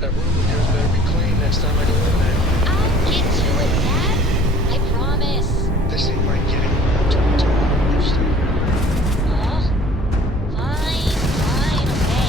That room of yours better be clean next time I go in there. I'll get to it, Dad. I promise. This ain't like getting around to it tomorrow, you stay here. Oh, fine, okay.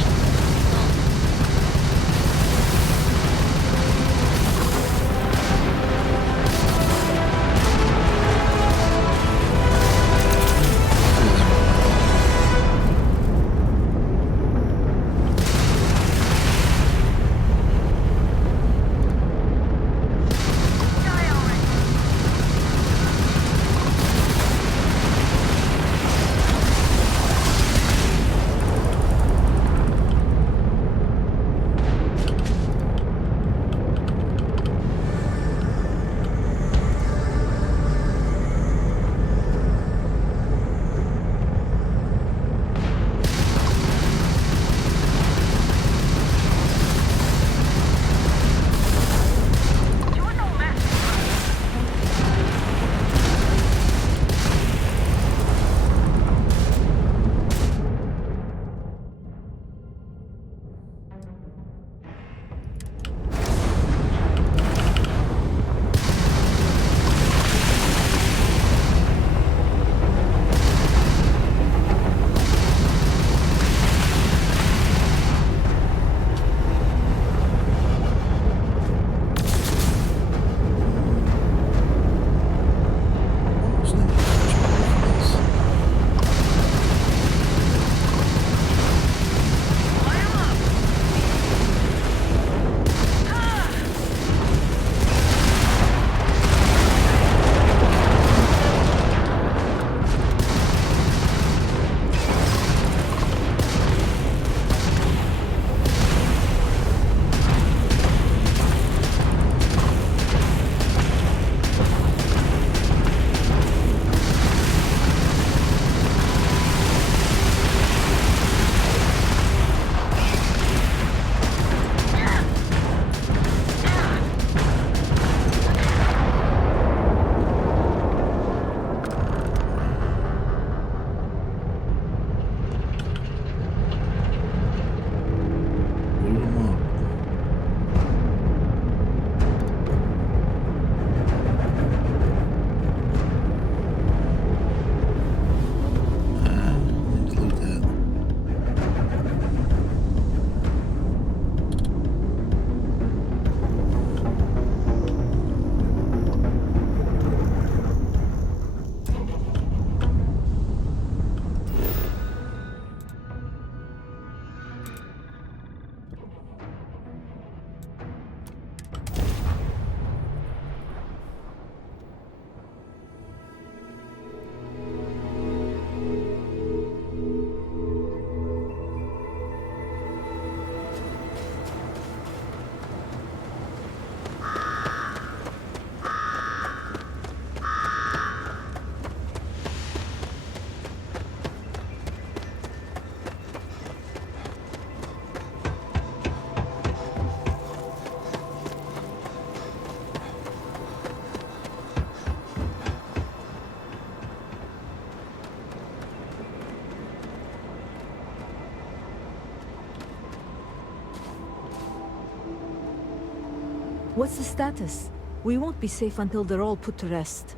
What's the status? We won't be safe until they're all put to rest.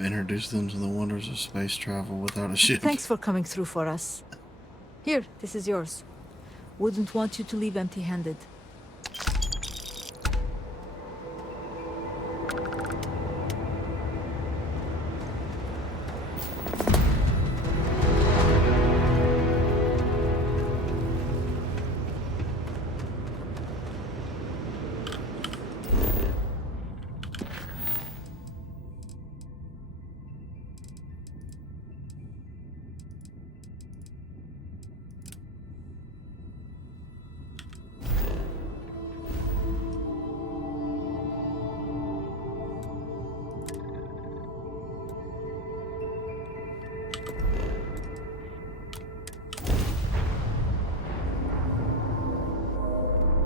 Introduce them to the wonders of space travel without a ship. Thanks for coming through for us. Here, this is yours. Wouldn't want you to leave empty-handed.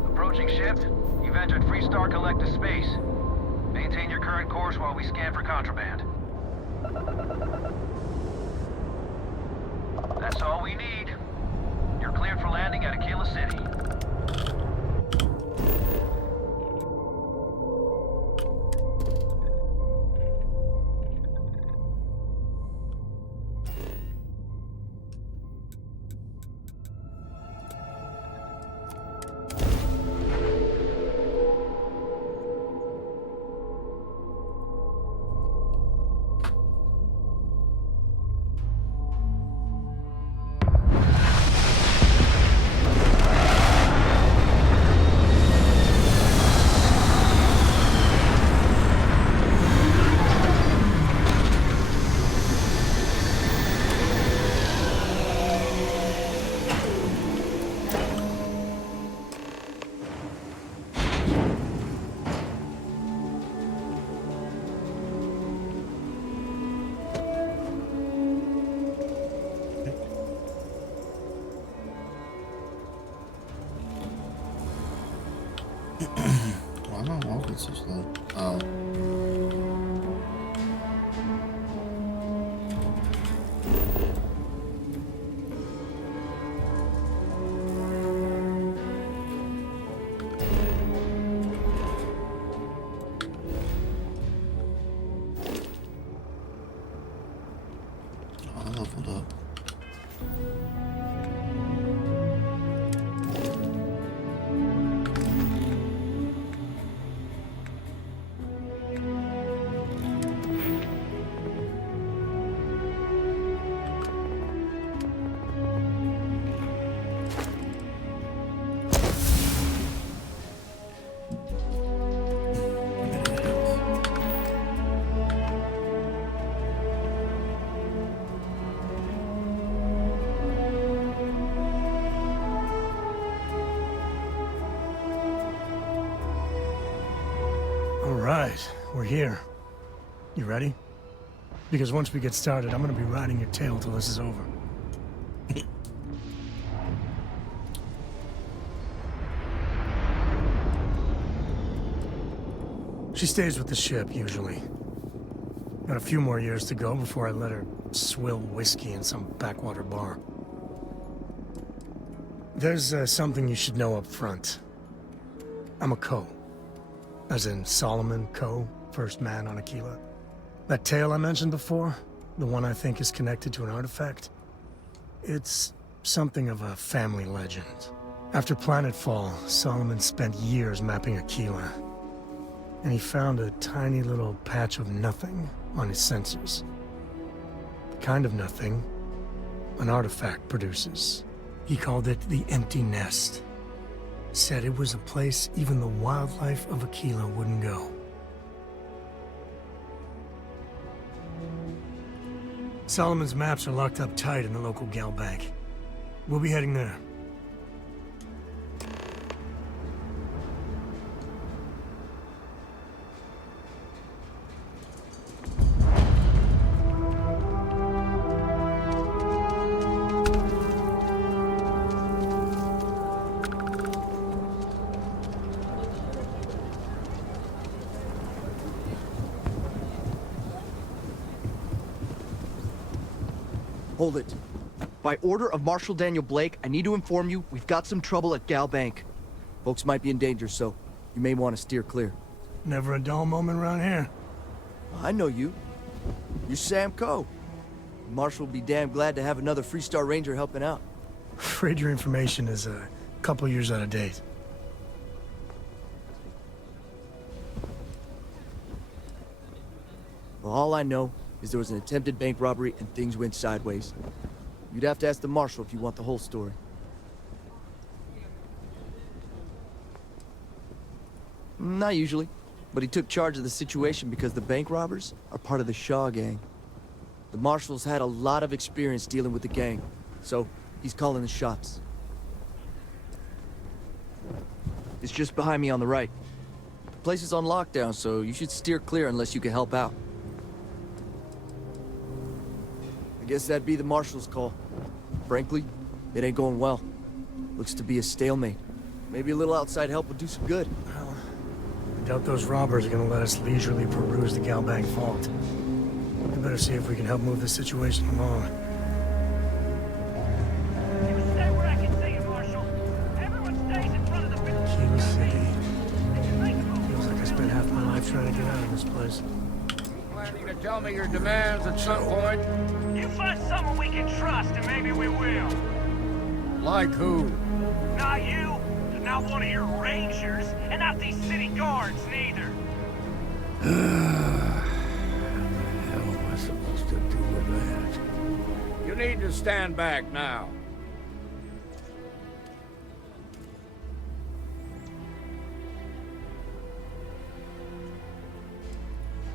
Approaching shift. You've entered Freestar Collective space. Maintain your current course while we scan for contraband. Why am I walking so slow? Oh. I leveled up. Alright, we're here. You ready? Because once we get started, I'm gonna be riding your tail till this is over. She stays with the ship, usually. Got a few more years to go before I let her swill whiskey in some backwater bar. There's something you should know up front. I'm a Co. As in Solomon Co., first man on Aquila. That tale I mentioned before, the one I think is connected to an artifact, it's something of a family legend. After Planetfall, Solomon spent years mapping Aquila, and he found a tiny little patch of nothing on his sensors. The kind of nothing an artifact produces. He called it the Empty Nest. Said it was a place even the wildlife of Aquila wouldn't go. Solomon's maps are locked up tight in the local gal bank. We'll be heading there. Hold it. By order of Marshal Daniel Blake, I need to inform you we've got some trouble at Gal Bank. Folks might be in danger, so you may want to steer clear. Never a dull moment around here. I know you. You're Sam Coe. Marshal will be damn glad to have another Freestar Ranger helping out. Afraid your information is a couple years out of date. Well, all I know is there was an attempted bank robbery and things went sideways. You'd have to ask the Marshal if you want the whole story. Not usually, but he took charge of the situation because the bank robbers are part of the Shaw gang. The Marshal's had a lot of experience dealing with the gang, so he's calling the shots. It's just behind me on the right. The place is on lockdown, so you should steer clear unless you can help out. I guess that'd be the Marshal's call. Frankly, it ain't going well. Looks to be a stalemate. Maybe a little outside help would do some good. Well, I doubt those robbers are gonna let us leisurely peruse the Galbank vault. We better see if we can help move this situation along. Stay where I can see you, Marshal. Everyone stays in front of the building. Aquila City. Feels like I spent half my life trying to get out of this place. Planning to tell me your demands at some point? You find someone we can trust, and maybe we will. Like who? Not you, not one of your rangers, and not these city guards, neither. What the hell am I supposed to do with that? You need to stand back now.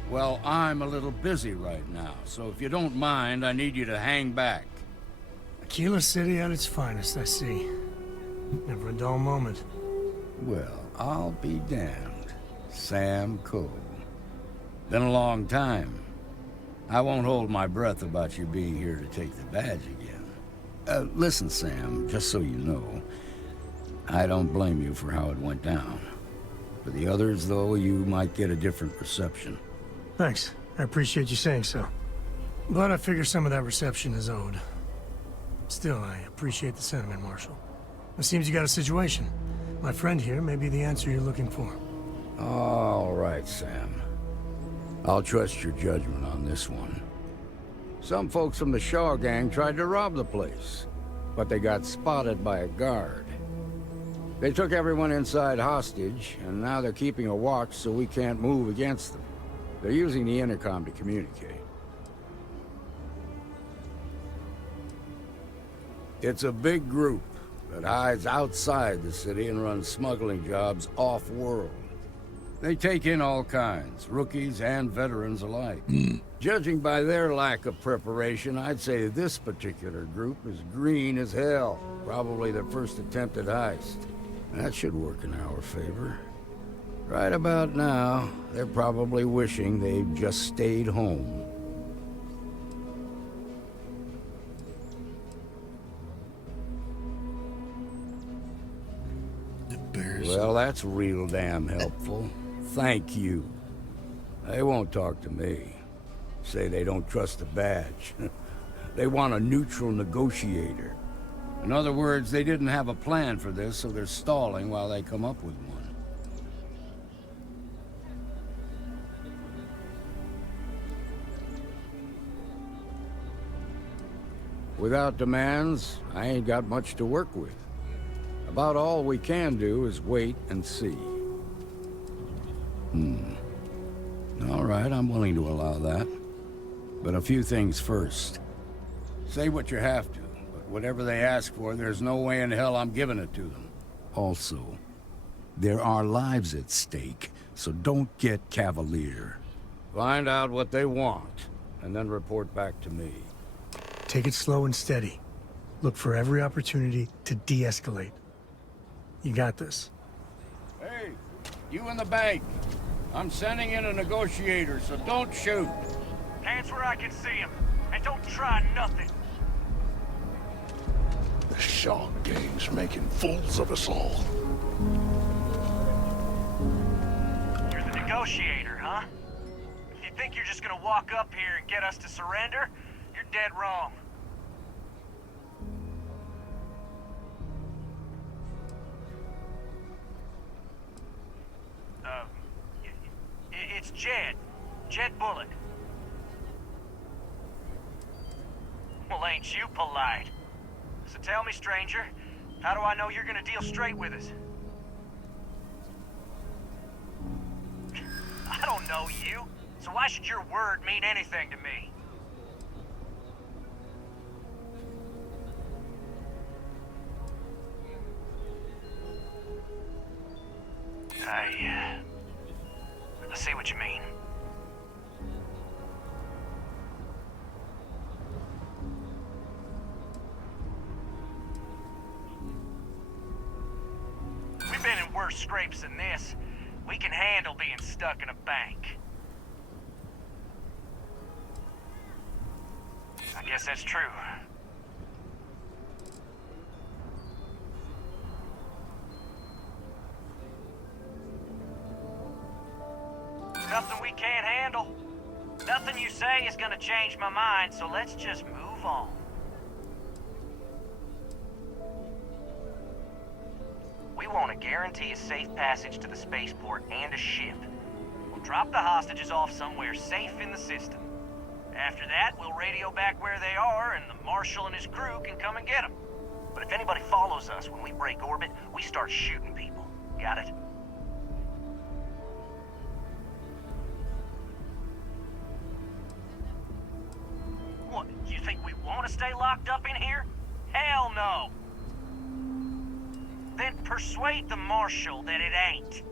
Well, I'm a little busy right now, so if you don't mind, I need you to hang back. Aquila City at its finest, I see. Never a dull moment. Well, I'll be damned. Sam Coe. Been a long time. I won't hold my breath about you being here to take the badge again. Listen, Sam, just so you know, I don't blame you for how it went down. For the others, though, you might get a different reception. Thanks. I appreciate you saying so. But I figure some of that reception is owed. Still, I appreciate the sentiment, Marshal. It seems you got a situation. My friend here may be the answer you're looking for. All right, Sam. I'll trust your judgment on this one. Some folks from the Shaw gang tried to rob the place, but they got spotted by a guard. They took everyone inside hostage, and now they're keeping a watch so we can't move against them. They're using the intercom to communicate. It's a big group that hides outside the city and runs smuggling jobs off-world. They take in all kinds, rookies and veterans alike. Judging by their lack of preparation, I'd say this particular group is green as hell. Probably their first attempt at heist. That should work in our favor. Right about now, they're probably wishing they'd just stayed home. Embarrassing. Well, that's real damn helpful. Thank you. They won't talk to me. Say they don't trust the badge. They want a neutral negotiator. In other words, they didn't have a plan for this, so they're stalling while they come up with one. Without demands, I ain't got much to work with. About all we can do is wait and see. All right, I'm willing to allow that. But a few things first. Say what you have to, but whatever they ask for, there's no way in hell I'm giving it to them. Also, there are lives at stake, so don't get cavalier. Find out what they want, and then report back to me. Take it slow and steady. Look for every opportunity to de-escalate. You got this. Hey, you in the bank. I'm sending in a negotiator, so don't shoot. Hands where I can see him. And don't try nothing. The Shaw gang's making fools of us all. You're the negotiator, huh? If you think you're just gonna walk up here and get us to surrender, you're dead wrong. It's Jed. Jed Bullock. Well, ain't you polite? So tell me, stranger, how do I know you're gonna deal straight with us? I don't know you, so why should your word mean anything to me? I see what you mean. We've been in worse scrapes than this. We can handle being stuck in a bank. I guess that's true. Nothing we can't handle. Nothing you say is gonna change my mind, so let's just move on. We want to guarantee a safe passage to the spaceport and a ship. We'll drop the hostages off somewhere safe in the system. After that, we'll radio back where they are, and the Marshal and his crew can come and get them. But if anybody follows us when we break orbit, we start shooting people. Got it? What, you think we want to stay locked up in here? Hell no! Then persuade the Marshal that it ain't.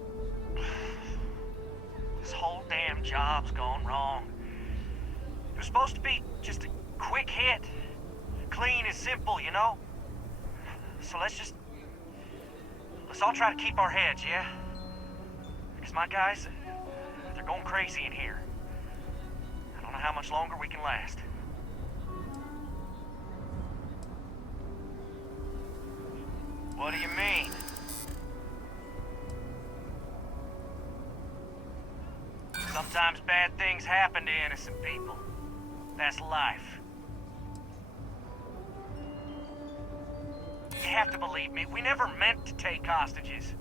This whole damn job's gone wrong. It was supposed to be just a quick hit. Clean and simple, you know? So let's all try to keep our heads, yeah? Because my guys, they're going crazy in here. I don't know how much longer we can last. What do you mean? Sometimes bad things happen to innocent people. That's life. You have to believe me, we never meant to take hostages.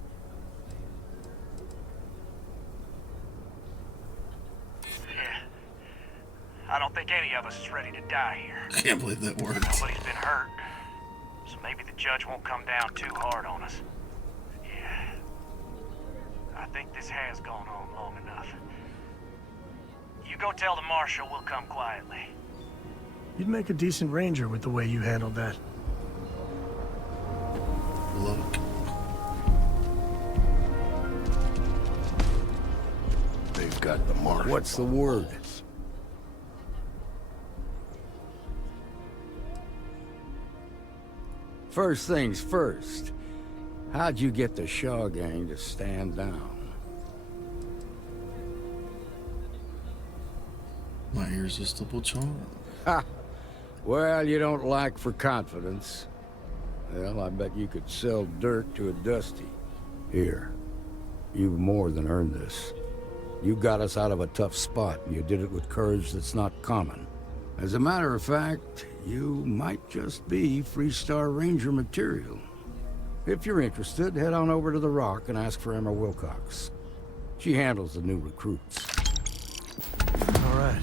Yeah. I don't think any of us is ready to die here. I can't believe that worked. Nobody's been hurt. So maybe the judge won't come down too hard on us. Yeah. I think this has gone on long enough. You go tell the marshal we'll come quietly. You'd make a decent ranger with the way you handled that. Look. They've got the marshal. What's the word? First things first. How'd you get the Shaw gang to stand down? My irresistible charm. Ha! Well, you don't lack for confidence. Well, I bet you could sell dirt to a Dusty. Here. You've more than earned this. You got us out of a tough spot, and you did it with courage that's not common. As a matter of fact, you might just be Freestar Ranger material. If you're interested, head on over to the Rock and ask for Emma Wilcox. She handles the new recruits. All right.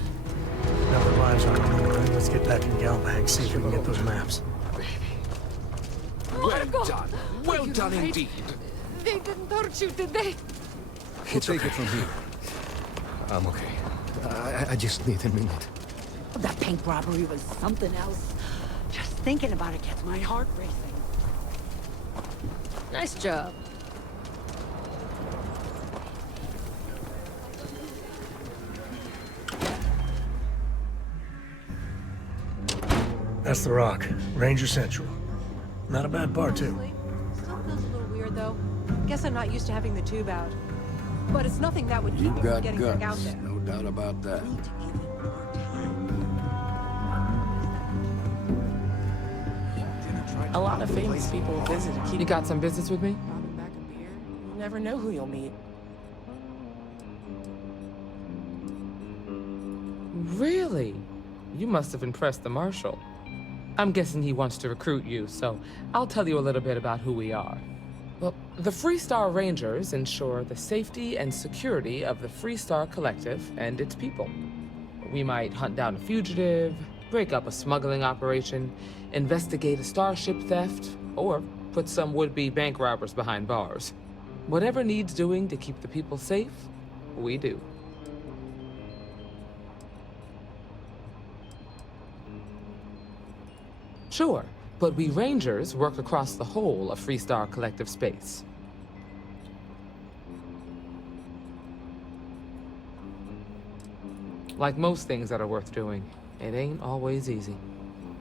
Now our lives are on the line. Let's get back in Galbag, see if we can get those maps. Well done. Well done indeed. They didn't hurt you, did they? We'll take it from here. I'm okay. I just need a minute. That bank robbery was something else. Just thinking about it gets my heart racing. Nice job. That's the Rock. Ranger Central. Not a bad bar, too. Still feels a little weird, though. Guess I'm not used to having the tube out. But it's nothing that would keep You've me from got getting back out guts, there. no doubt about that. A lot of famous people visit. You got some business with me? You never know who you'll meet. Really? You must have impressed the marshal. I'm guessing he wants to recruit you, so I'll tell you a little bit about who we are. Well, the Freestar Rangers ensure the safety and security of the Freestar Collective and its people. We might hunt down a fugitive, break up a smuggling operation, investigate a starship theft, or put some would-be bank robbers behind bars. Whatever needs doing to keep the people safe, we do. Sure, but we Rangers work across the whole of Freestar Collective space. Like most things that are worth doing, it ain't always easy.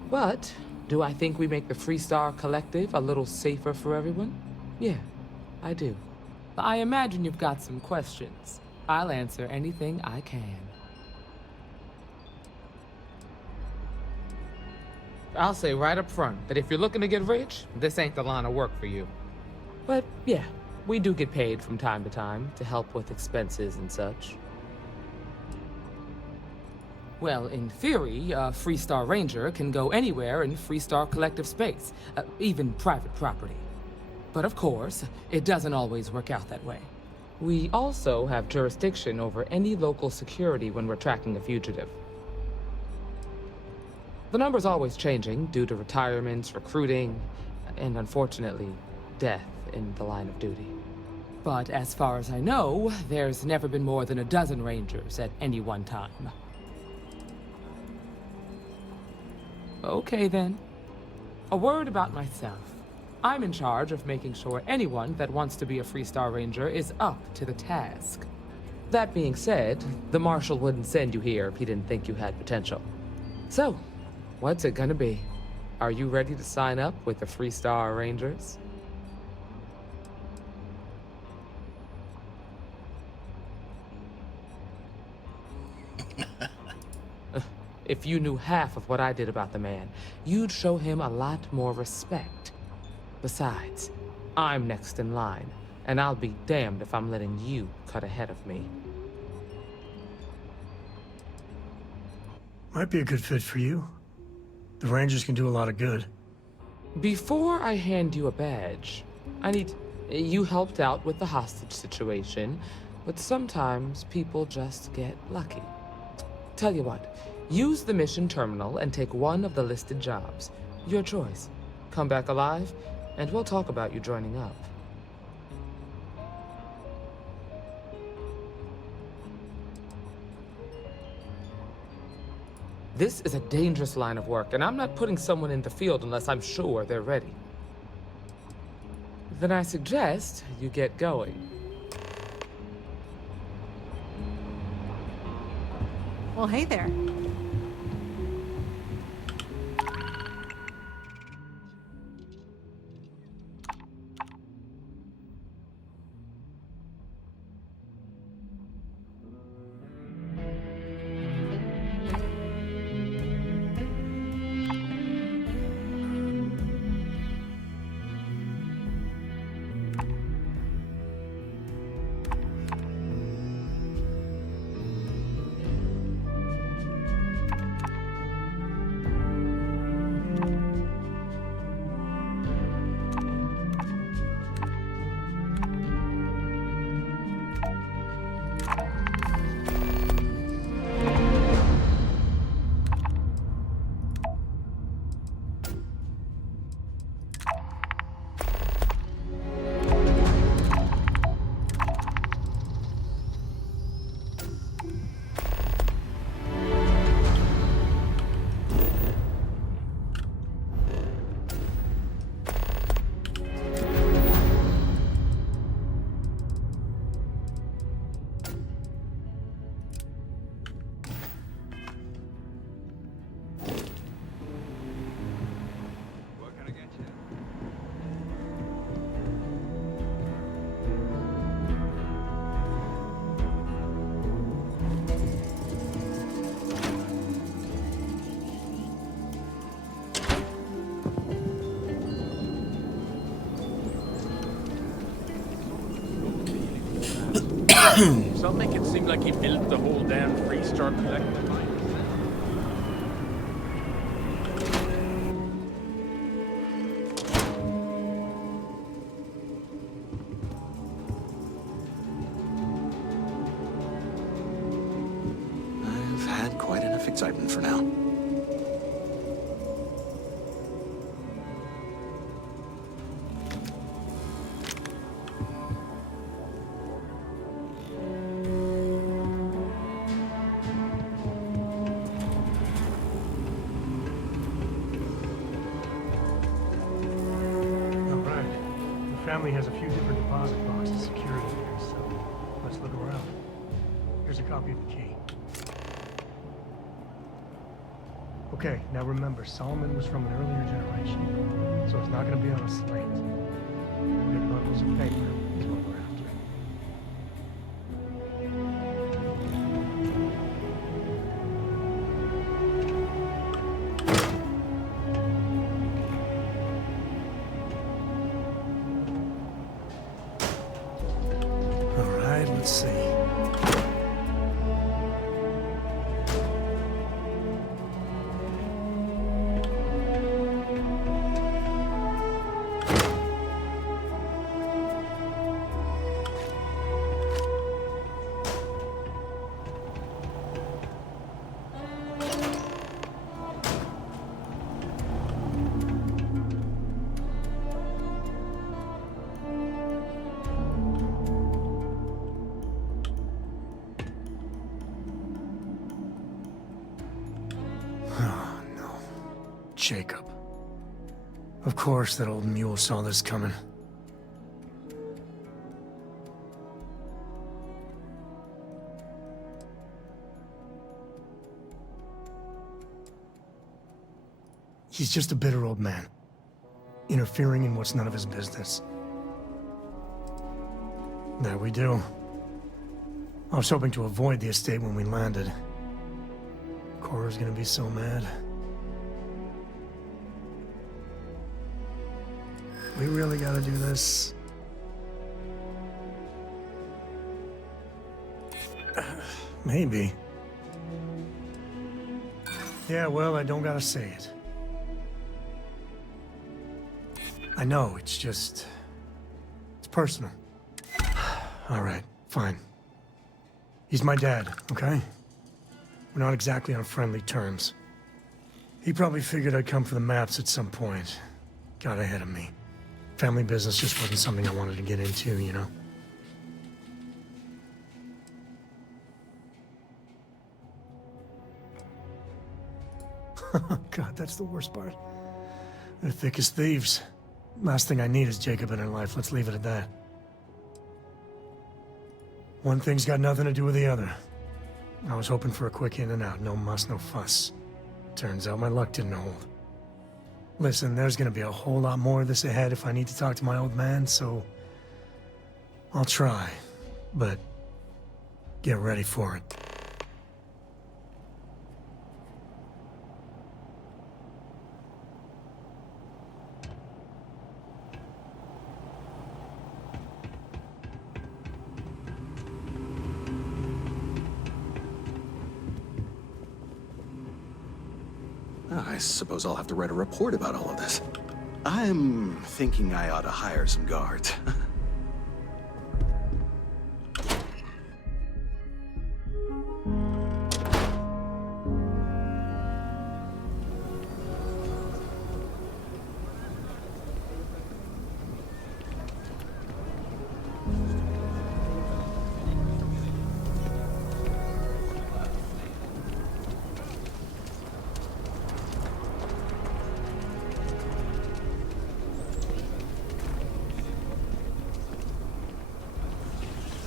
But, do I think we make the Freestar Collective a little safer for everyone? Yeah, I do. I imagine you've got some questions. I'll answer anything I can. I'll say right up front that if you're looking to get rich, this ain't the line of work for you. But yeah, we do get paid from time to time to help with expenses and such. Well, in theory, a Freestar Ranger can go anywhere in Freestar Collective space, even private property. But of course, it doesn't always work out that way. We also have jurisdiction over any local security when we're tracking a fugitive. The number's always changing due to retirements, recruiting, and unfortunately, death in the line of duty. But as far as I know, there's never been more than a dozen Rangers at any one time. Okay then. A word about myself. I'm in charge of making sure anyone that wants to be a Freestar Ranger is up to the task. That being said, the Marshal wouldn't send you here if he didn't think you had potential. So, what's it gonna be? Are you ready to sign up with the Freestar Rangers? If you knew half of what I did about the man, you'd show him a lot more respect. Besides, I'm next in line, and I'll be damned if I'm letting you cut ahead of me. Might be a good fit for you. The Rangers can do a lot of good. Before I hand you a badge, I need... You helped out with the hostage situation, but sometimes people just get lucky. Tell you what, use the mission terminal and take one of the listed jobs. Your choice. Come back alive, and we'll talk about you joining up. This is a dangerous line of work, and I'm not putting someone in the field unless I'm sure they're ready. Then I suggest you get going. Well, hey there. Some make it seem like he built the whole damn Freestar Collective. I've had quite enough excitement for now. Family has a few different deposit boxes secured in here, so let's look around. Here's a copy of the key. Okay, now remember, Solomon was from an earlier generation, so it's not going to be on a slate. Big bundles of paper is what we're after. Let's see. Jacob. Of course that old mule saw this coming. He's just a bitter old man, interfering in what's none of his business. There we do. I was hoping to avoid the estate when we landed. Cora's gonna be so mad. We really gotta do this. Maybe. Yeah, well, I don't gotta say it. I know, it's just... It's personal. Alright, fine. He's my dad, okay? We're not exactly on friendly terms. He probably figured I'd come for the maps at some point. Got ahead of me. Family business just wasn't something I wanted to get into, you know? God, that's the worst part. They're thick as thieves. Last thing I need is Jacob in her life. Let's leave it at that. One thing's got nothing to do with the other. I was hoping for a quick in and out. No muss, no fuss. Turns out my luck didn't hold. Listen, there's gonna be a whole lot more of this ahead if I need to talk to my old man, so... I'll try. But... get ready for it. I suppose I'll have to write a report about all of this. I'm thinking I ought to hire some guards.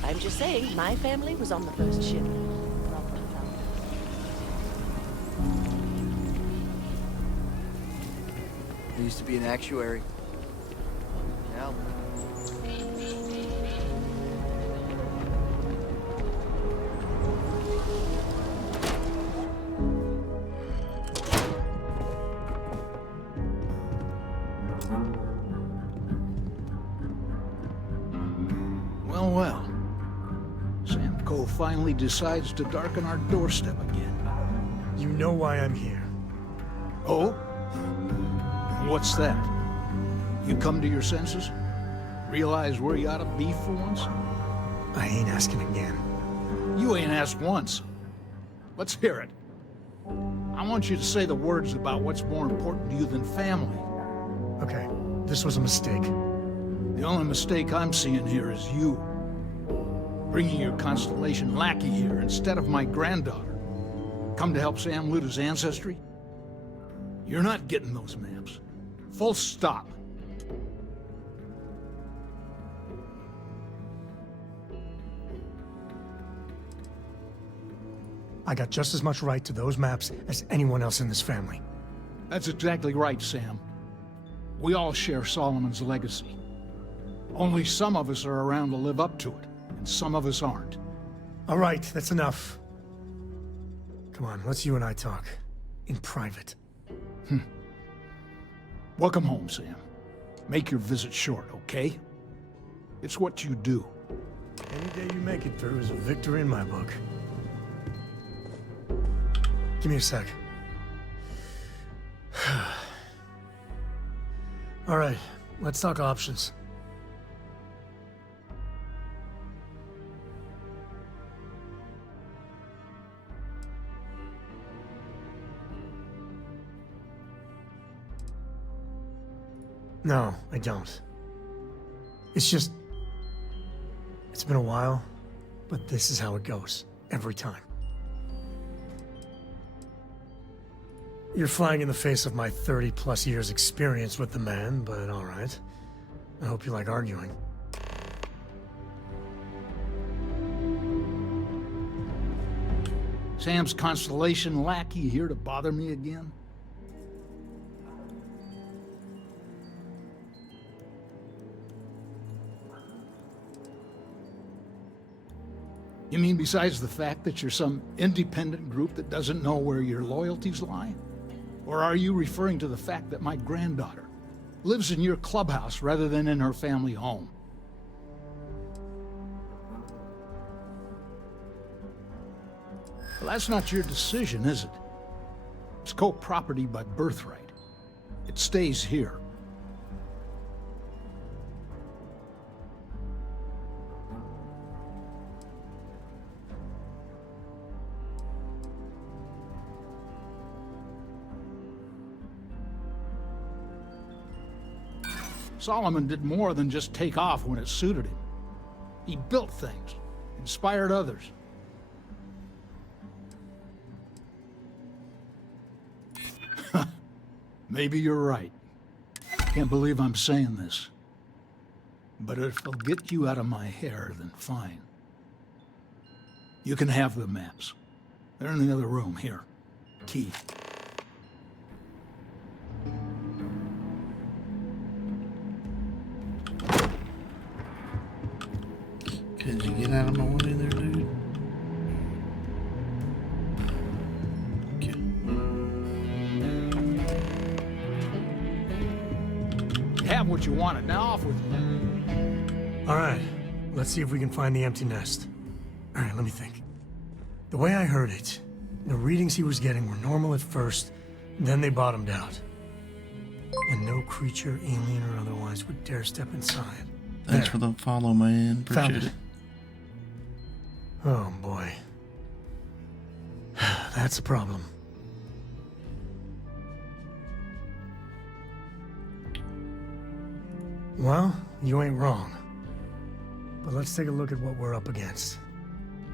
I'm just saying, my family was on the first ship. I used to be an actuary. Yeah. Well, well. Sam Cole finally decides to darken our doorstep again. You know why I'm here. Oh? What's that? You come to your senses? Realize where you ought to be for once? I ain't asking again. You ain't asked once. Let's hear it. I want you to say the words about what's more important to you than family. Okay, this was a mistake. The only mistake I'm seeing here is you. Bringing your Constellation lackey here instead of my granddaughter. Come to help Sam loot his ancestry? You're not getting those maps. Full stop. I got just as much right to those maps as anyone else in this family. That's exactly right, Sam. We all share Solomon's legacy. Only some of us are around to live up to it, and some of us aren't. All right, that's enough. Come on, let's you and I talk. In private. Welcome home, Sam. Make your visit short, okay? It's what you do. Any day you make it through is a victory in my book. Give me a sec. All right, let's talk options. No, I don't. It's just... It's been a while, but this is how it goes. Every time. You're flying in the face of my 30-plus years experience with the man, but all right. I hope you like arguing. Sam's Constellation lackey here to bother me again? You mean besides the fact that you're some independent group that doesn't know where your loyalties lie? Or are you referring to the fact that my granddaughter lives in your clubhouse rather than in her family home? Well, that's not your decision, is it? It's co-property by birthright. It stays here. Solomon did more than just take off when it suited him. He built things, inspired others. Maybe you're right. Can't believe I'm saying this. But if it'll get you out of my hair, then fine. You can have the maps. They're in the other room, here. Key. Could you get out of my way there, dude? You have what you wanted. Now off with you. All right, let's see if we can find the empty nest. All right, let me think. The way I heard it, the readings he was getting were normal at first, then they bottomed out. And no creature, alien or otherwise, would dare step inside. Thanks for the follow, man. Found Appreciate it. Oh, boy. That's a problem. Well, you ain't wrong. But let's take a look at what we're up against.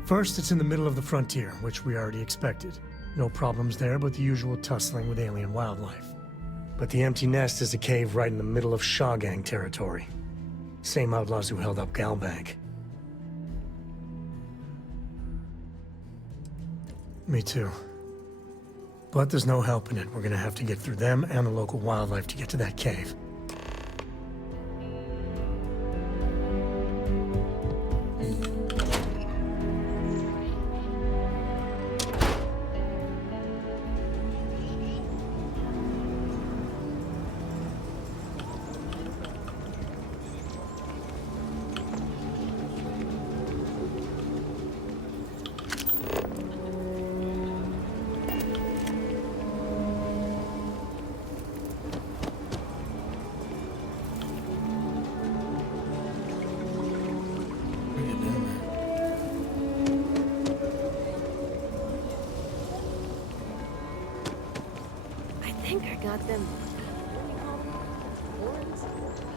First, it's in the middle of the frontier, which we already expected. No problems there, but the usual tussling with alien wildlife. But the empty nest is a cave right in the middle of Shaw Gang territory. Same outlaws who held up Galbank. Me too. But there's no helping it. We're gonna have to get through them and the local wildlife to get to that cave.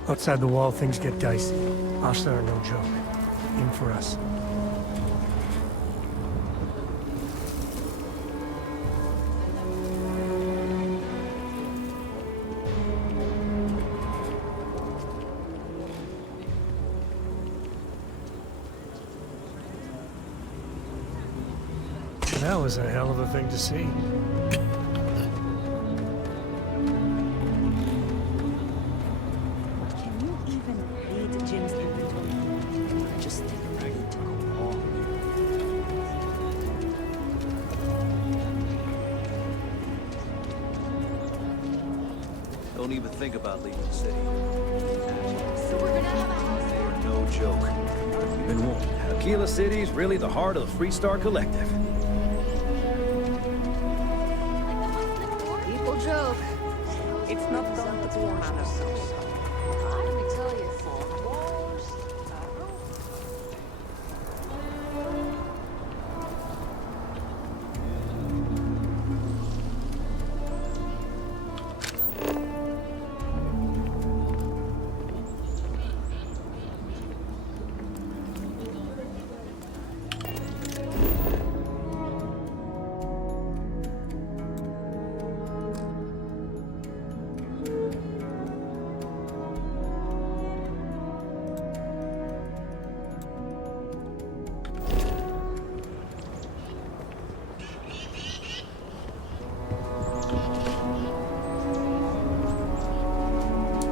Outside the wall, things get dicey. Ashla are no joke. Aim for us. That was a hell of a thing to see. Don't even think about leaving the city. So we're gonna have a house. They are no joke. You've been warned. Aquila City is really the heart of the Freestar Collective. People joke. It's not going to be a matter of Let me tell you, wars,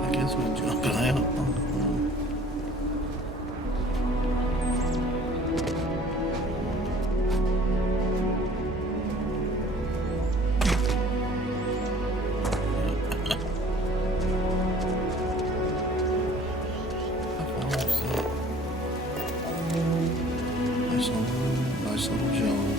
I guess we're jumping out. Nice little jog.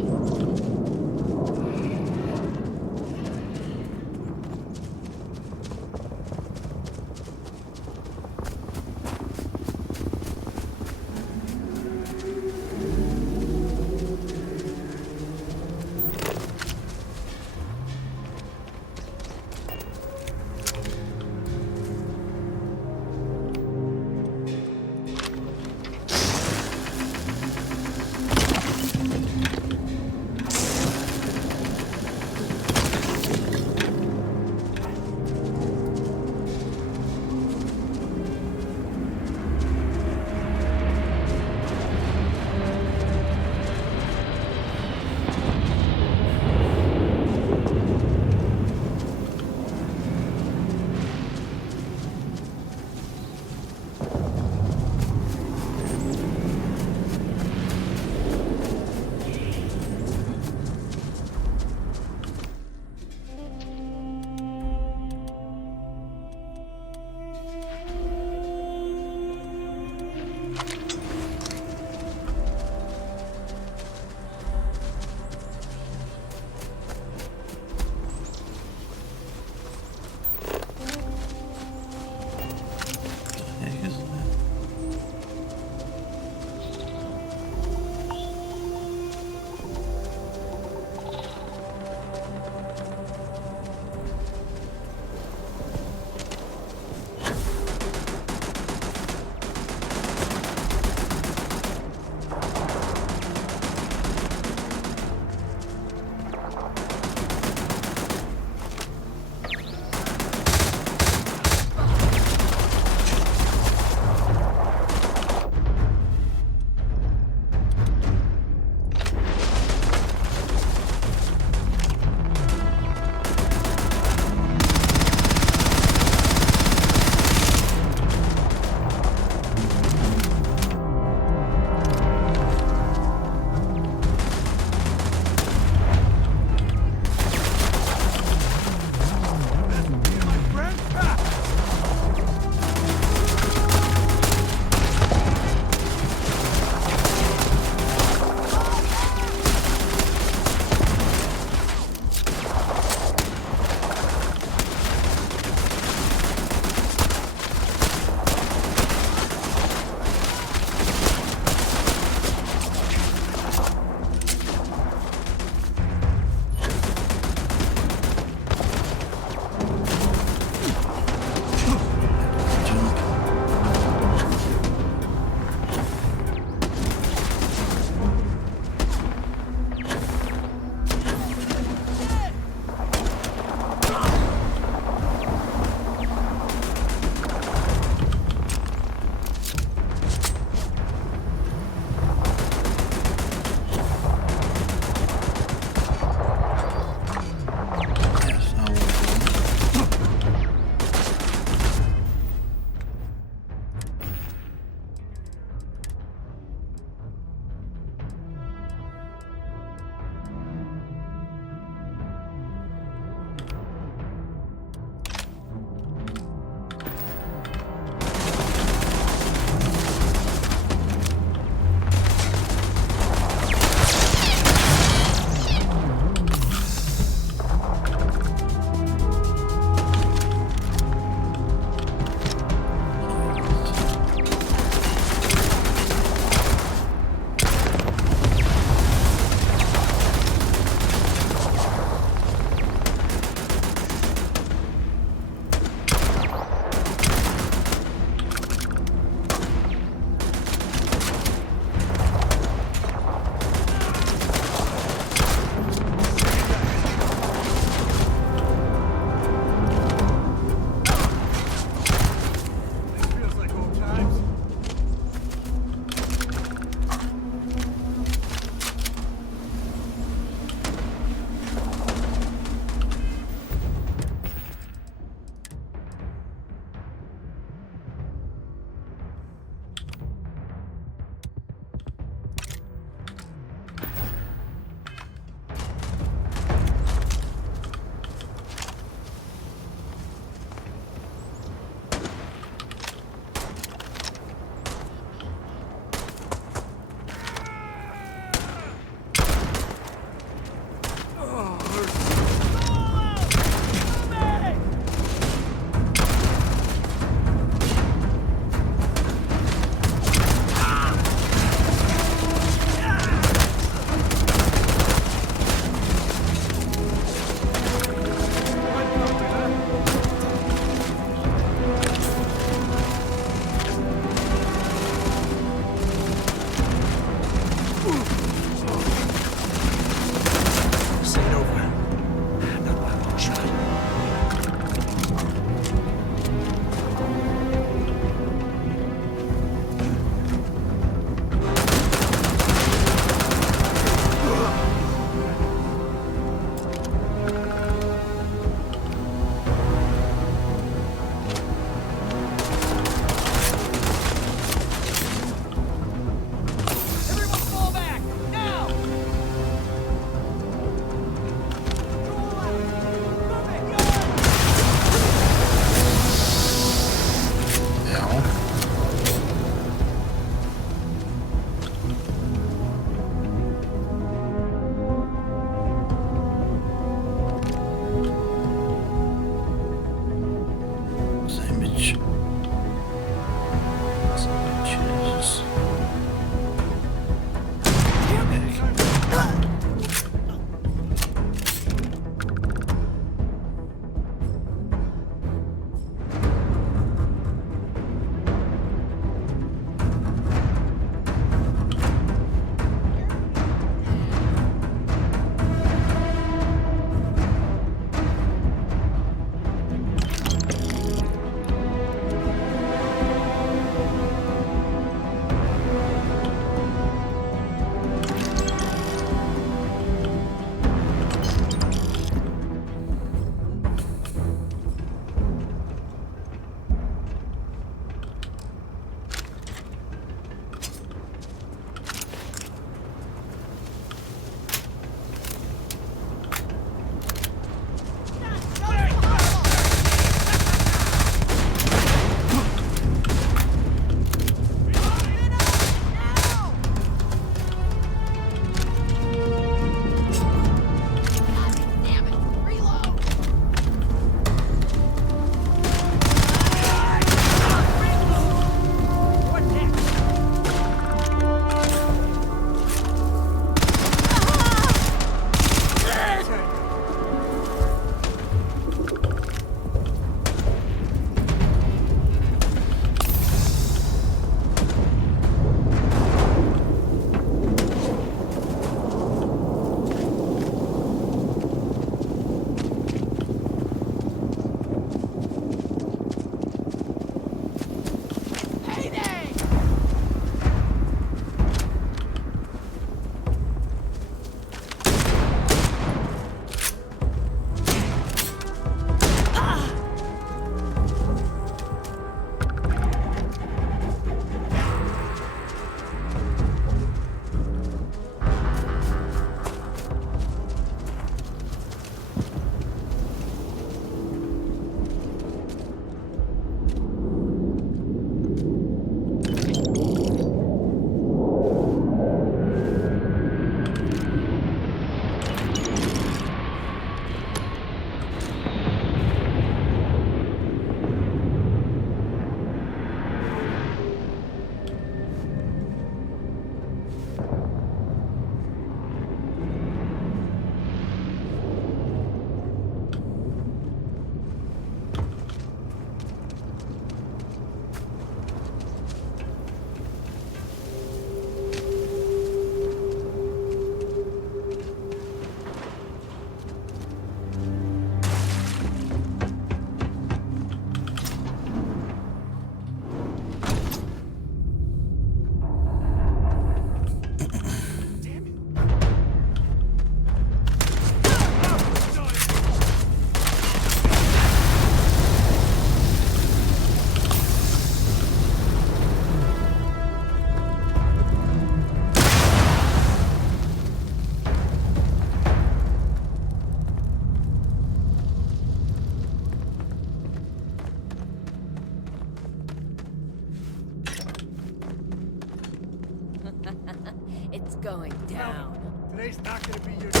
going down. Today's not gonna be your day.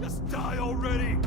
Just die already!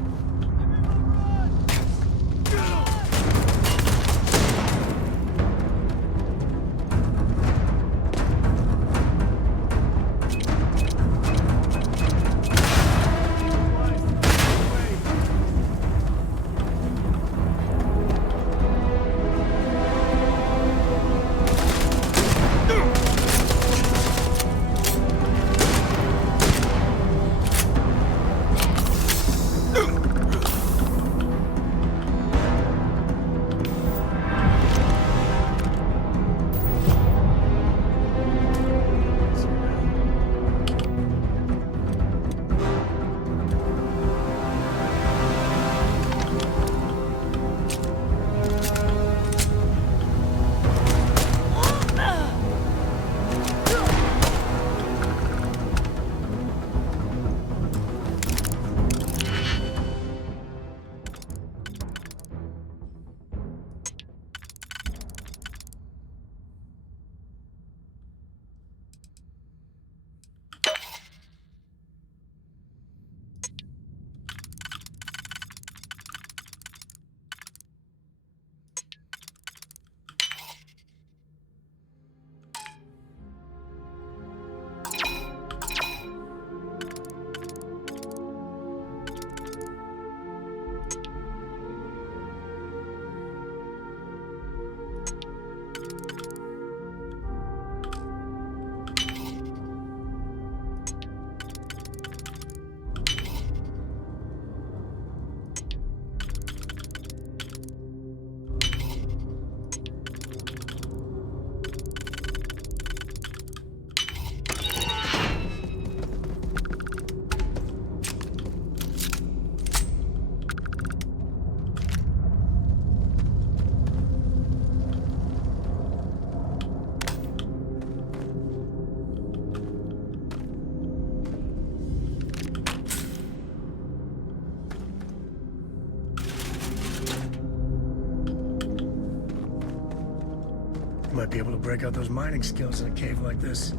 Might be able to break out those mining skills in a cave like this.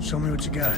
Show me what you got.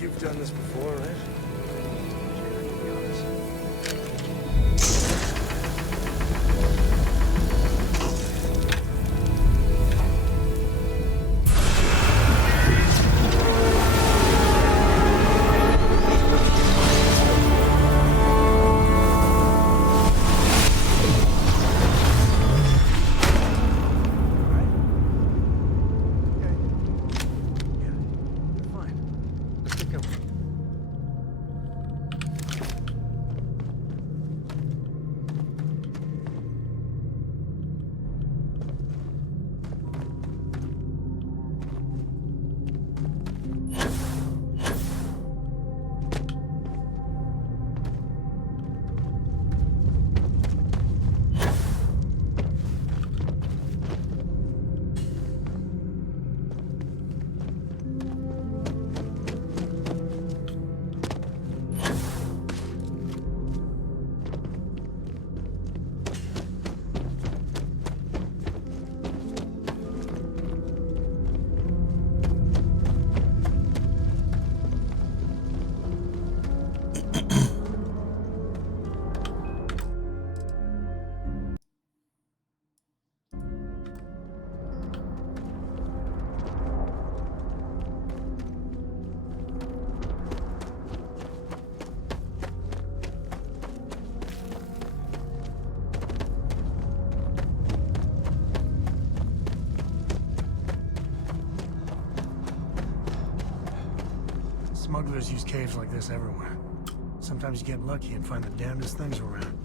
You've done this before, right? Smugglers use caves like this everywhere. Sometimes you get lucky and find the damnedest things around.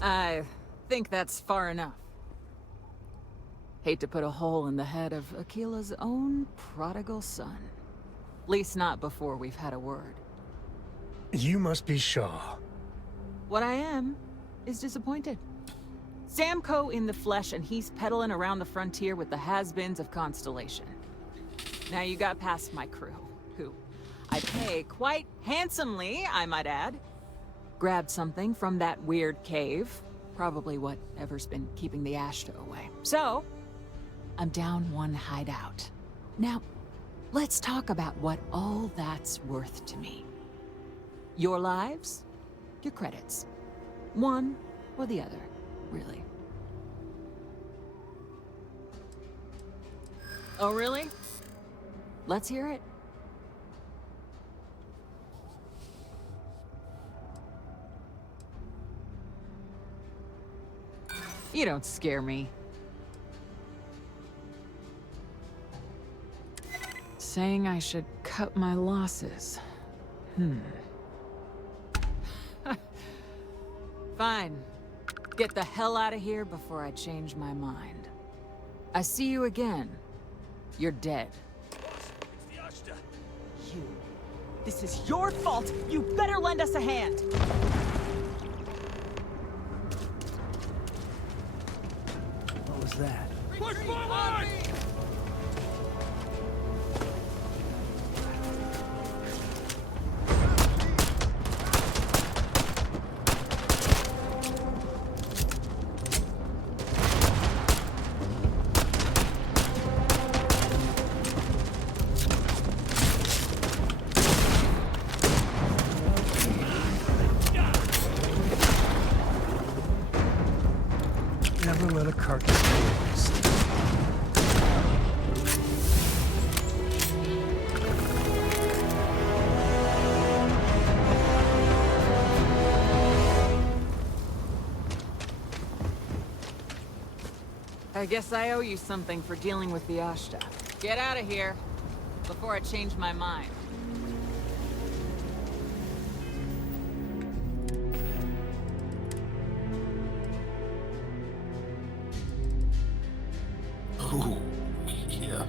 I think that's far enough. Hate to put a hole in the head of Akila's own prodigal son. Least not before we've had a word. You must be Shaw. What I am is disappointed. Sam Coe in the flesh, and he's peddling around the frontier with the has-beens of Constellation. Now you got past my crew, who I pay quite handsomely, I might add. Grabbed something from that weird cave. Probably whatever's been keeping the Ashta away. So, I'm down one hideout. Now, let's talk about what all that's worth to me. Your lives, your credits. One or the other, really. Oh, really? Let's hear it. You don't scare me. Saying I should cut my losses. Fine. Get the hell out of here before I change my mind. I see you again. You're dead. You. This is your fault. You better lend us a hand. What was that? Push forward! Never let a carcass go to waste. I guess I owe you something for dealing with the Ashta. Get out of here before I change my mind. Oh, yeah.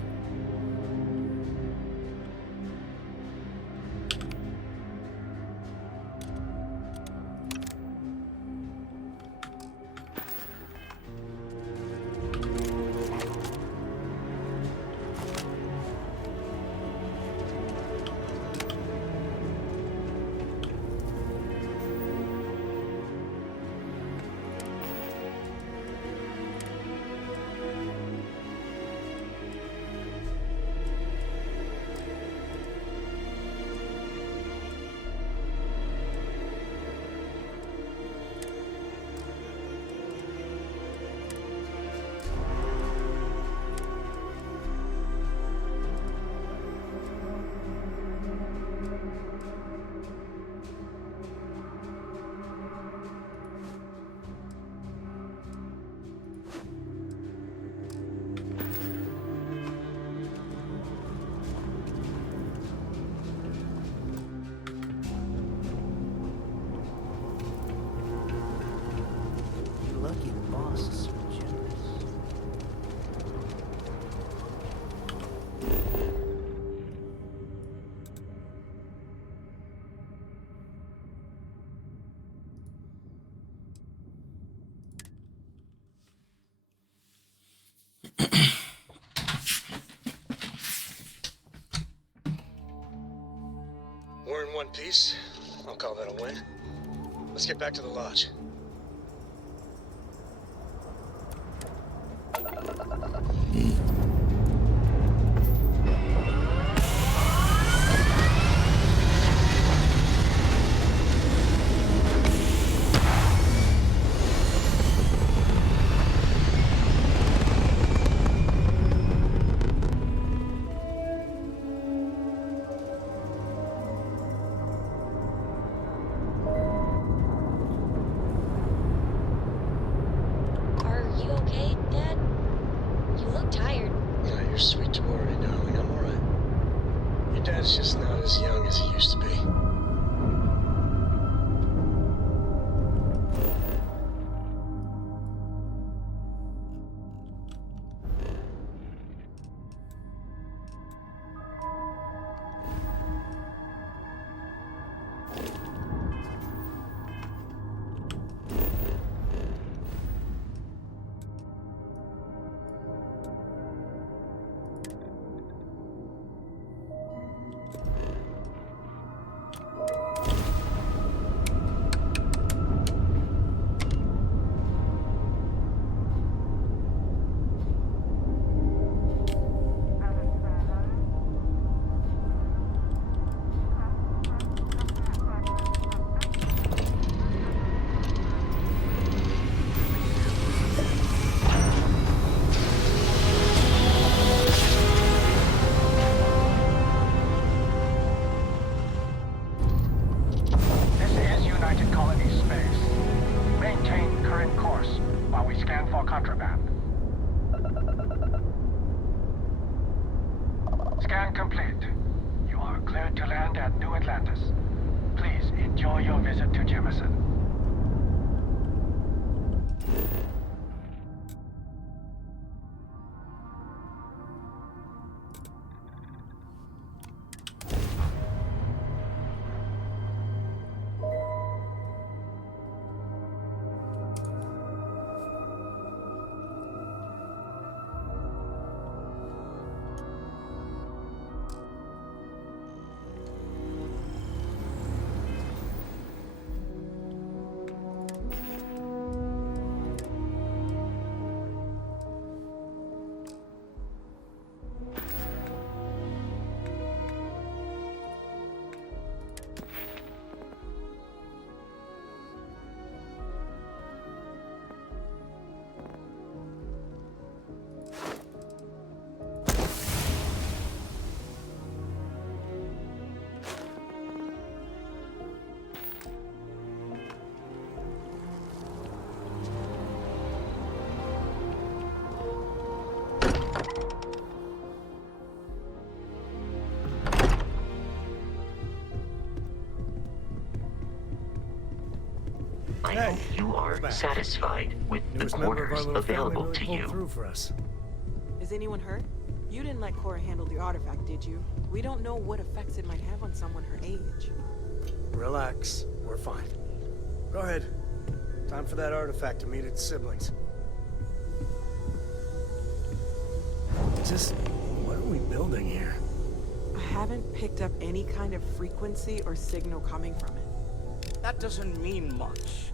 one piece. I'll call that a win. Let's get back to the lodge. Are you okay, Dad? You look tired. Yeah, you're sweet to worry, darling. I'm alright. Your dad's just not as young as he used to be. This is United Colony Space. Maintain current course while we scan for contraband. Scan complete. You are cleared to land at New Atlantis. Please enjoy your visit to Jemison. I hope you are satisfied with the Newest member of our quarters little family available really to pulled you. through for us. Is anyone hurt? You didn't let Cora handle the artifact, did you? We don't know what effects it might have on someone her age. Relax. We're fine. Go ahead. Time for that artifact to meet its siblings. Just what are we building here? I haven't picked up any kind of frequency or signal coming from it. That doesn't mean much.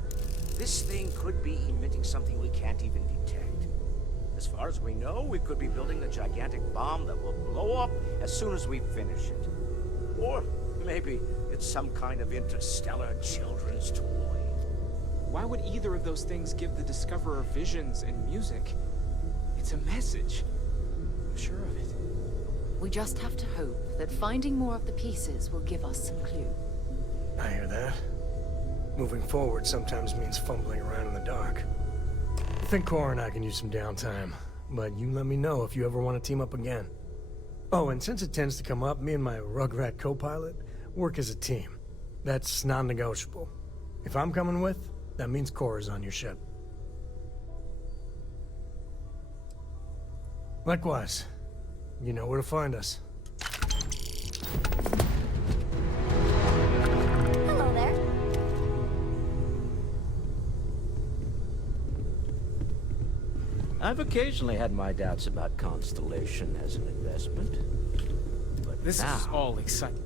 This thing could be emitting something we can't even detect. As far as we know, we could be building a gigantic bomb that will blow up as soon as we finish it. Or maybe it's some kind of interstellar children's toy. Why would either of those things give the Discoverer visions and music? It's a message. I'm sure of it. We just have to hope that finding more of the pieces will give us some clue. I hear that. Moving forward sometimes means fumbling around in the dark. I think Cora and I can use some downtime, but you let me know if you ever want to team up again. Oh, and since it tends to come up, me and my Rugrat co-pilot work as a team. That's non-negotiable. If I'm coming with, that means Cora's on your ship. Likewise, you know where to find us. Hello there. I've occasionally had my doubts about Constellation as an investment. But This now... is all exciting.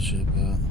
the ship at?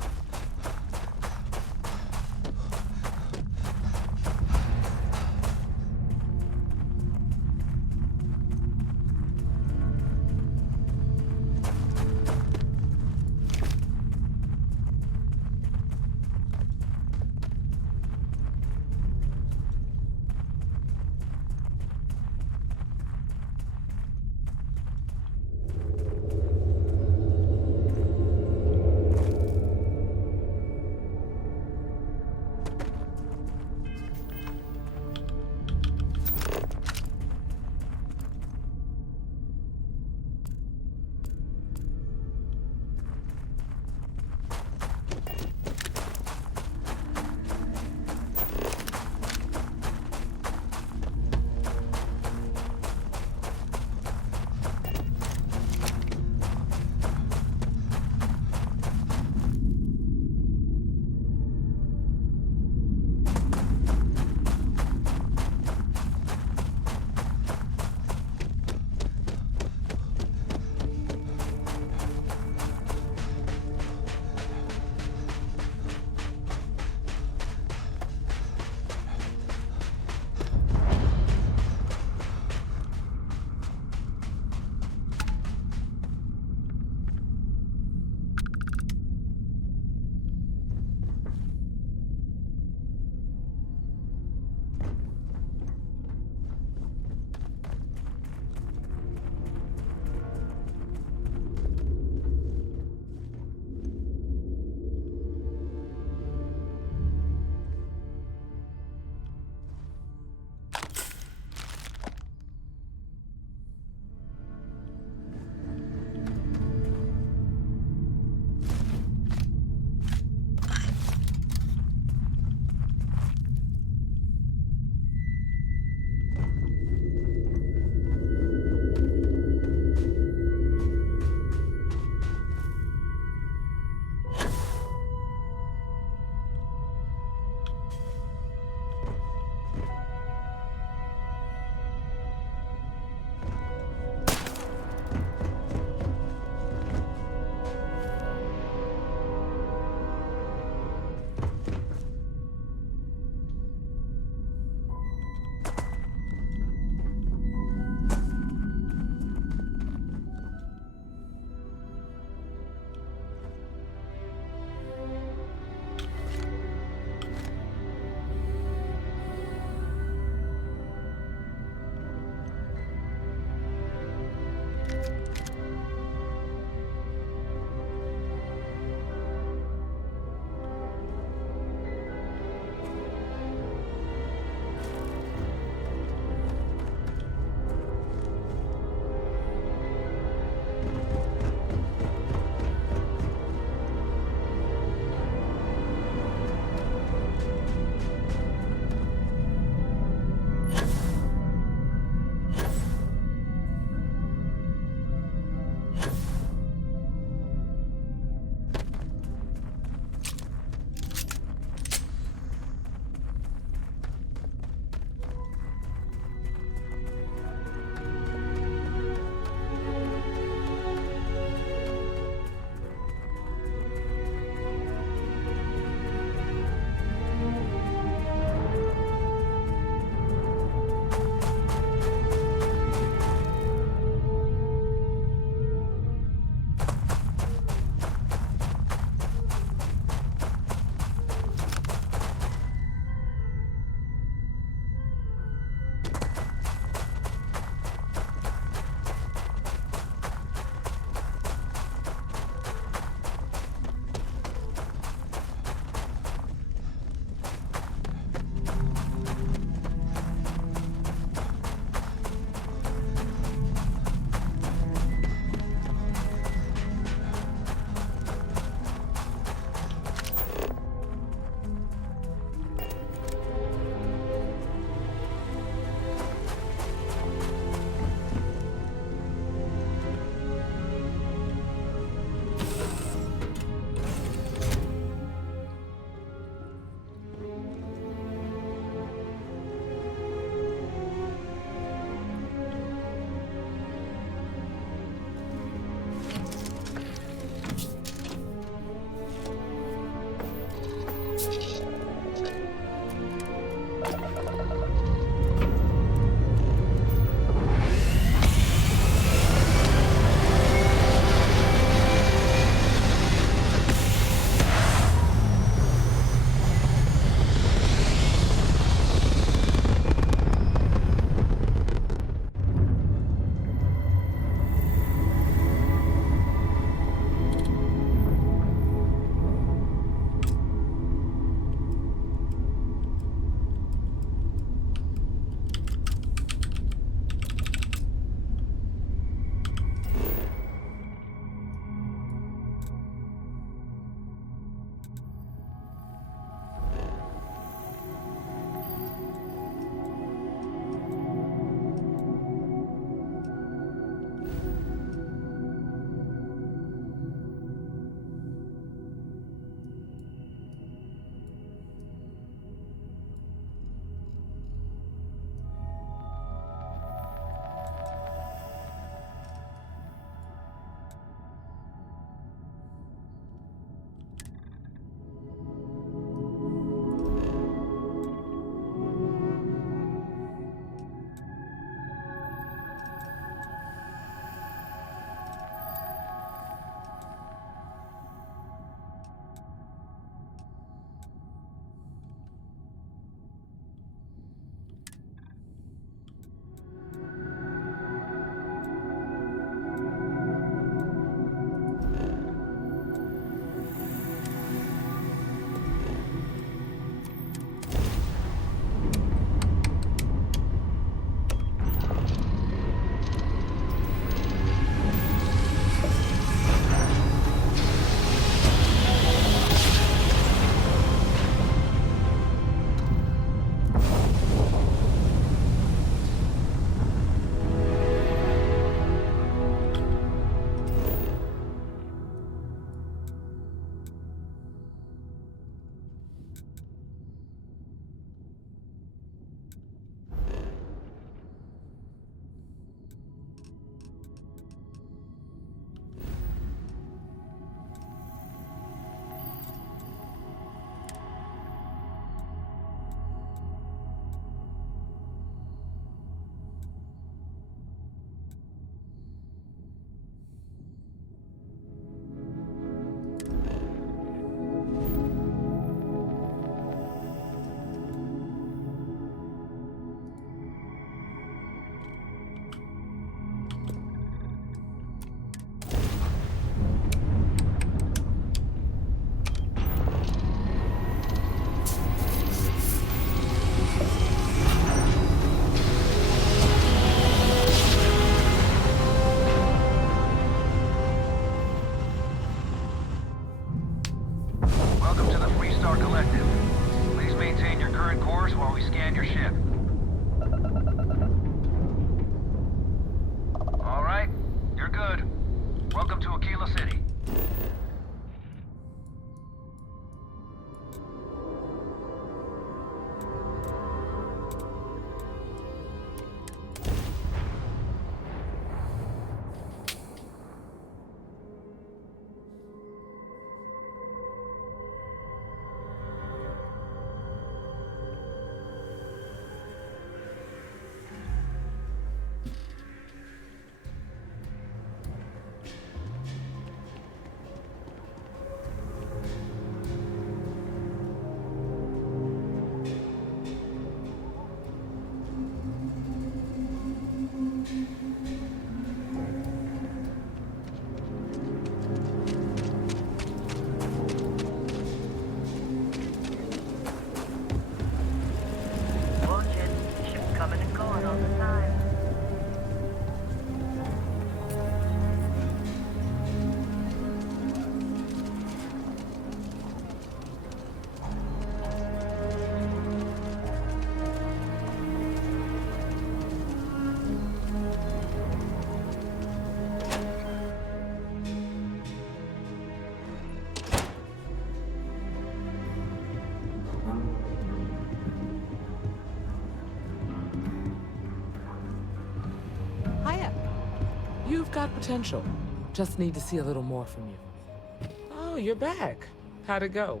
You've got potential. Just need to see a little more from you. Oh, you're back. How'd it go?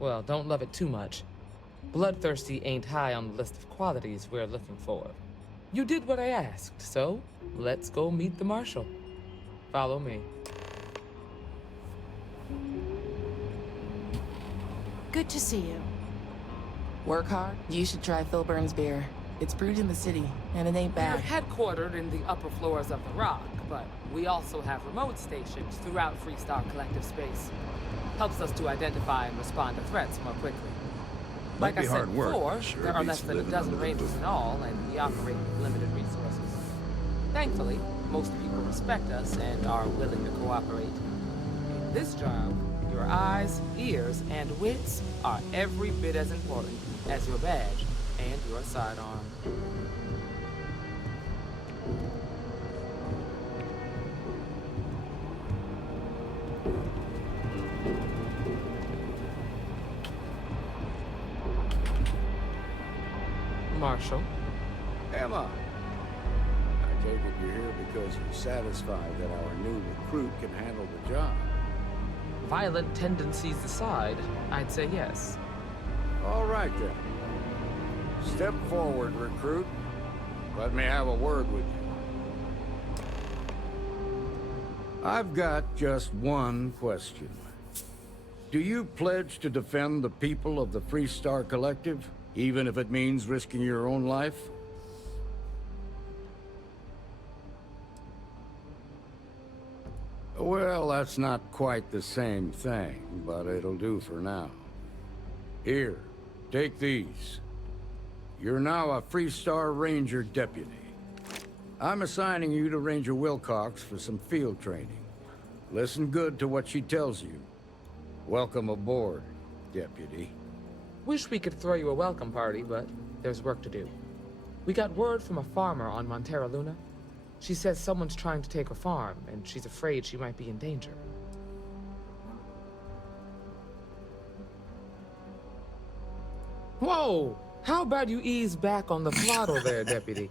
Well, don't love it too much. Bloodthirsty ain't high on the list of qualities we're looking for. You did what I asked, so let's go meet the Marshal. Follow me. Good to see you. Work hard? You should try Philburn's beer. It's brewed in the city, and it ain't bad. We're headquartered in the upper floors of the Rock, but we also have remote stations throughout Freestar Collective space. Helps us to identify and respond to threats more quickly. Like I said before, there are less than a dozen rangers in all, and we operate with limited resources. Thankfully, most people respect us and are willing to cooperate. In this job, your eyes, ears, and wits are every bit as important as your badge and your sidearm. Marshal. Emma. I take it you're here because you're satisfied that our new recruit can handle the job. Violent tendencies aside, I'd say yes. All right, then. Step forward, recruit. Let me have a word with you. I've got just one question. Do you pledge to defend the people of the Freestar Collective, even if it means risking your own life? Well, that's not quite the same thing, but it'll do for now. Here, take these. You're now a Freestar Ranger deputy. I'm assigning you to Ranger Wilcox for some field training. Listen good to what she tells you. Welcome aboard, deputy. Wish we could throw you a welcome party, but there's work to do. We got word from a farmer on Montera Luna. She says someone's trying to take her farm, and she's afraid she might be in danger. Whoa! How about you ease back on the throttle there, deputy?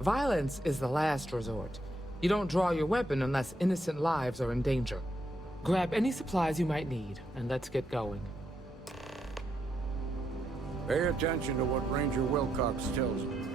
Violence is the last resort. You don't draw your weapon unless innocent lives are in danger. Grab any supplies you might need, and let's get going. Pay attention to what Ranger Wilcox tells you.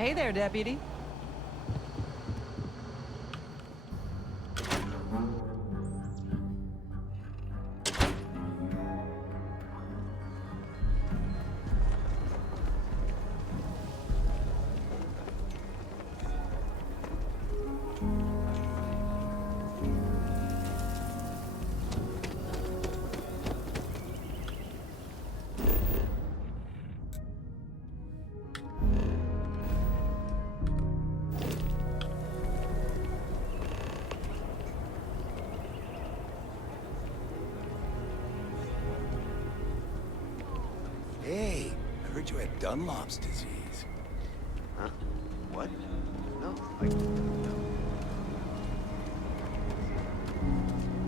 Hey there, deputy. Hey, I heard you had Dunlop's disease. Huh? What? No,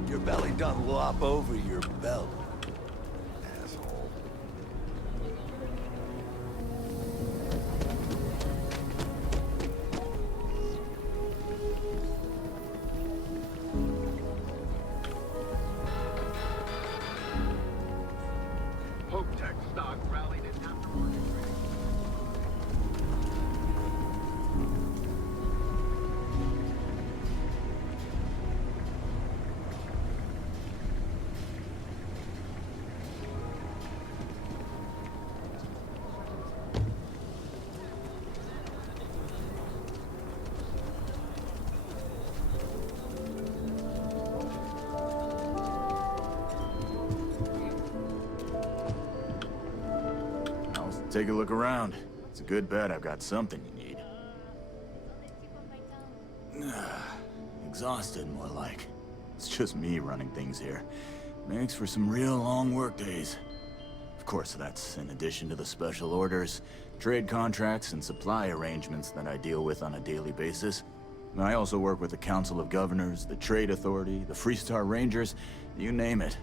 Your belly done lop over your belt, asshole. Hope Tech stock rallied in aftermarket. Take a look around. It's a good bet I've got something you need. Exhausted, more like. It's just me running things here. Makes for some real long work days. Of course, that's in addition to the special orders, trade contracts, and supply arrangements that I deal with on a daily basis. I also work with the Council of Governors, the Trade Authority, the Freestar Rangers, you name it.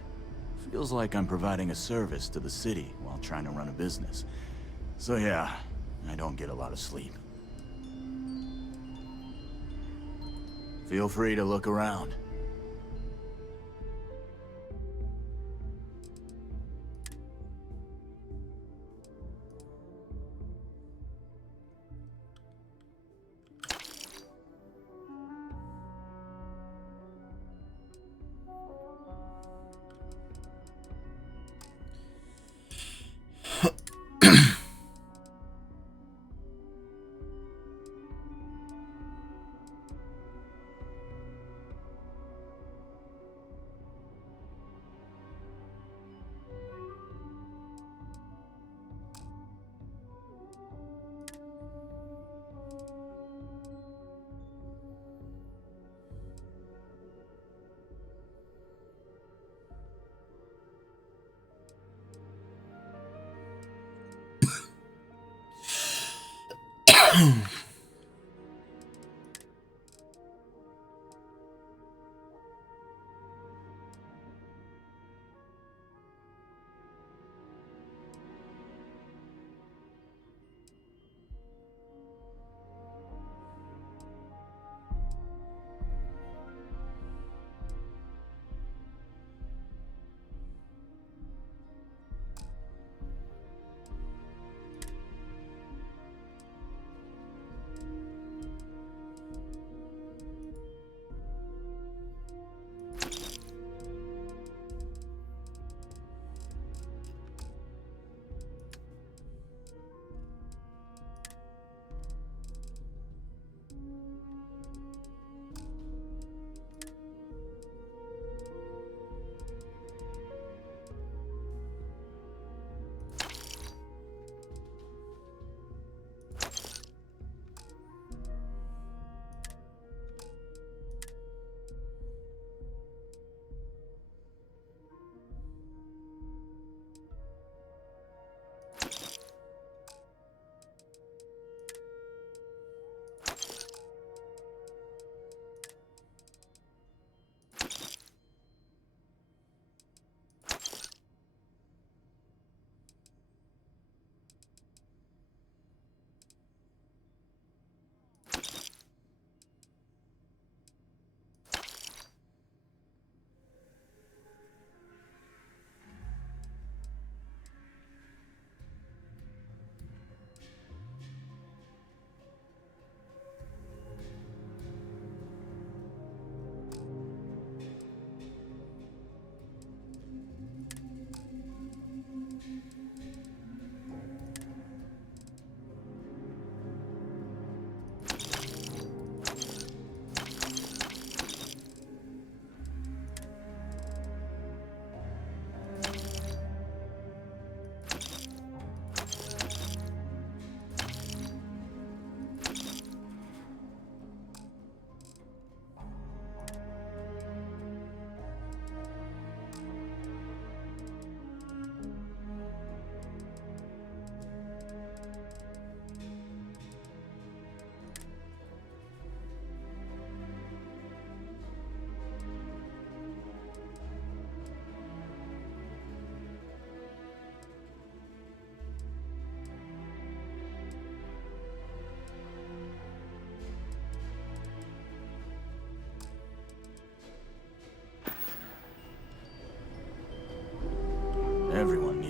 Feels like I'm providing a service to the city while trying to run a business. So yeah, I don't get a lot of sleep. Feel free to look around.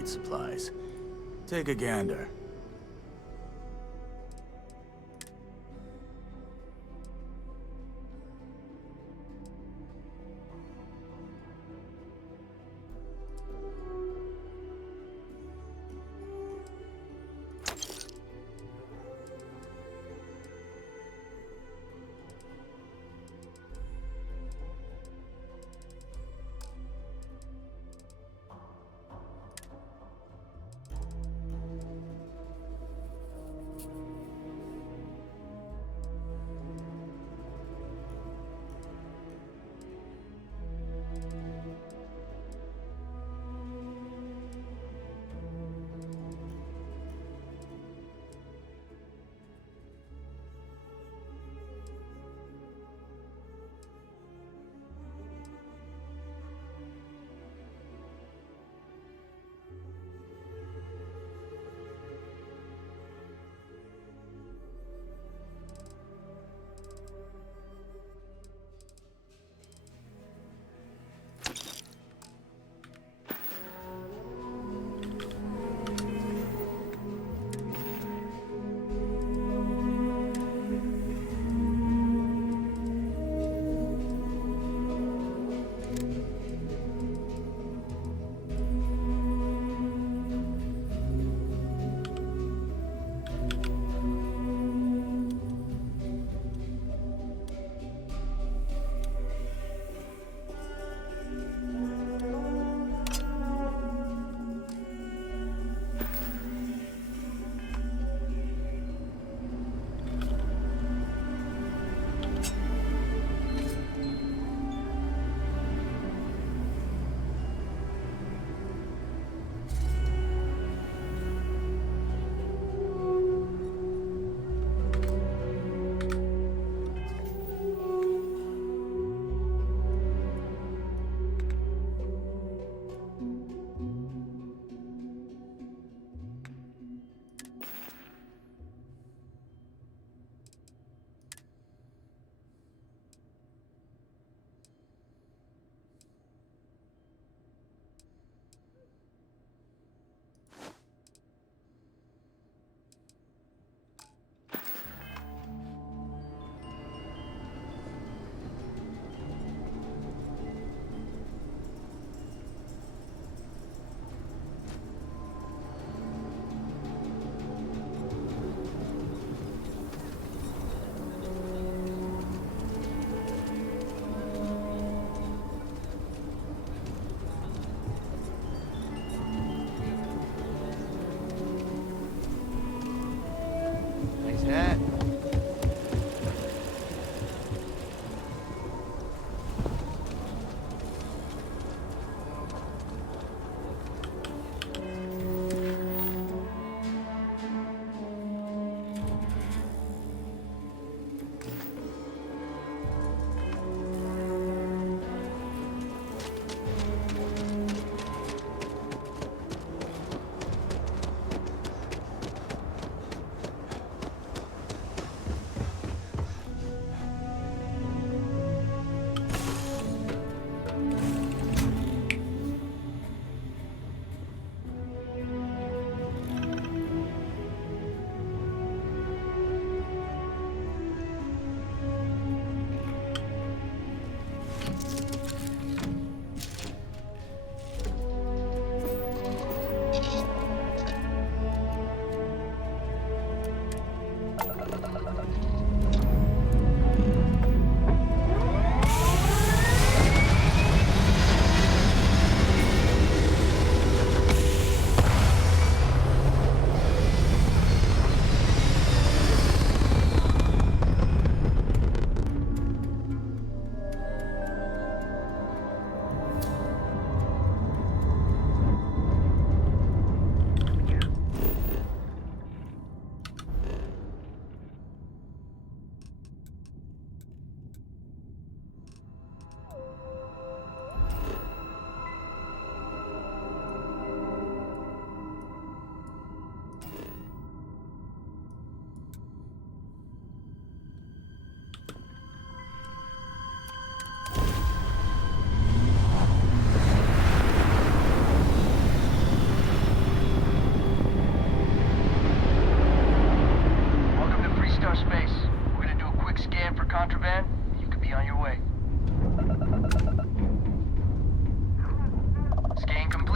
supplies. Take a gander.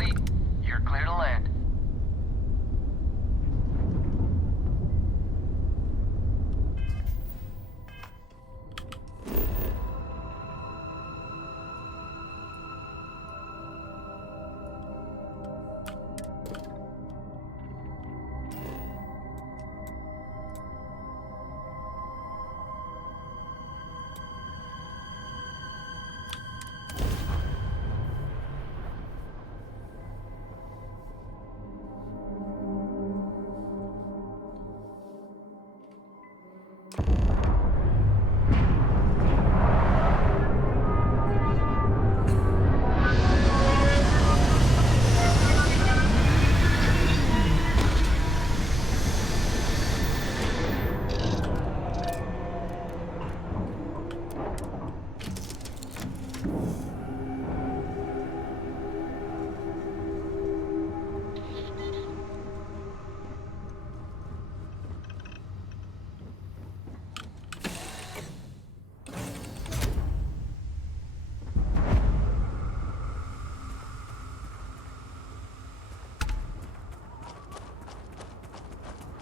complete. You're clear to land.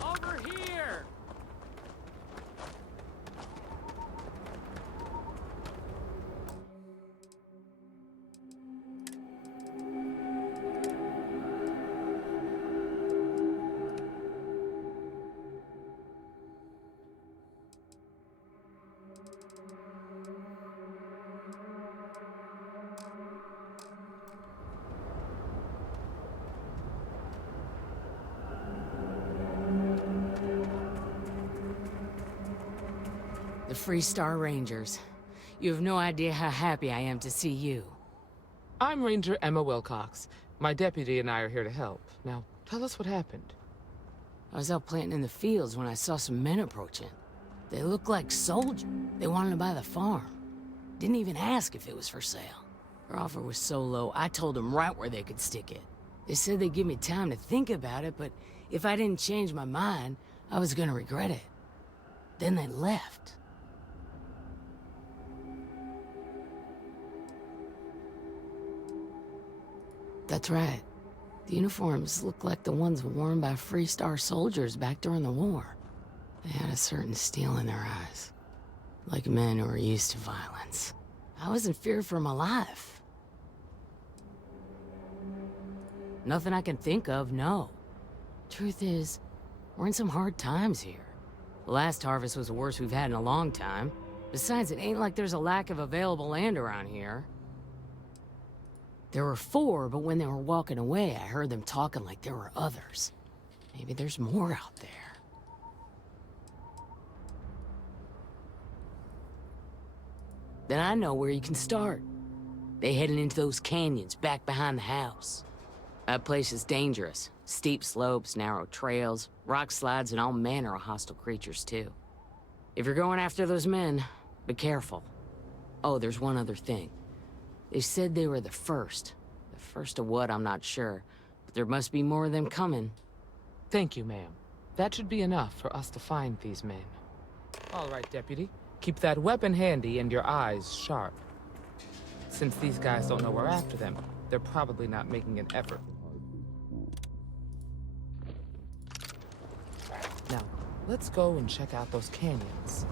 Over here! The Freestar Rangers. You have no idea how happy I am to see you. I'm Ranger Emma Wilcox. My deputy and I are here to help. Now, tell us what happened. I was out planting in the fields when I saw some men approaching. They looked like soldiers. They wanted to buy the farm. Didn't even ask if it was for sale. Their offer was so low, I told them right where they could stick it. They said they'd give me time to think about it, but if I didn't change my mind, I was gonna regret it. Then they left. That's right. The uniforms looked like the ones worn by Freestar soldiers back during the war. They had a certain steel in their eyes. Like men who are used to violence. I was in fear for my life. Nothing I can think of, no. Truth is, we're in some hard times here. The last harvest was the worst we've had in a long time. Besides, it ain't like there's a lack of available land around here. There were 4, but when they were walking away, I heard them talking like there were others. Maybe there's more out there. Then I know where you can start. They heading into those canyons back behind the house. That place is dangerous. Steep slopes, narrow trails, rock slides, and all manner of hostile creatures, too. If you're going after those men, be careful. Oh, there's one other thing. They said they were the first. The first of what, I'm not sure. But there must be more of them coming. Thank you, ma'am. That should be enough for us to find these men. All right, Deputy. Keep that weapon handy and your eyes sharp. Since these guys don't know we're after them, they're probably not making an effort. Now, let's go and check out those canyons.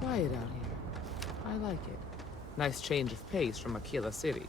Quiet out here. I like it. Nice change of pace from Aquila City.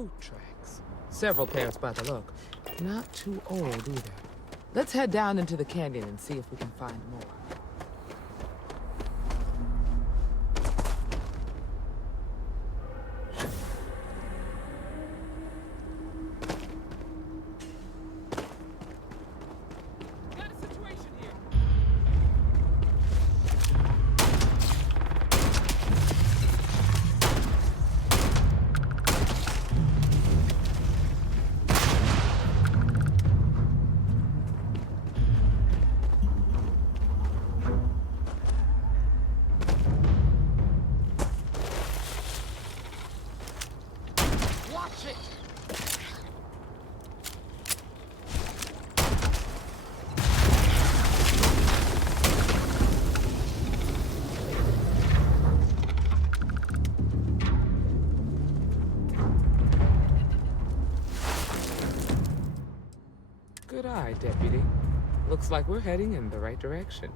boot tracks. Several pairs by the look. Not too old either. Let's head down into the canyon and see if we can find more. Good eye, Deputy. Looks like we're heading in the right direction.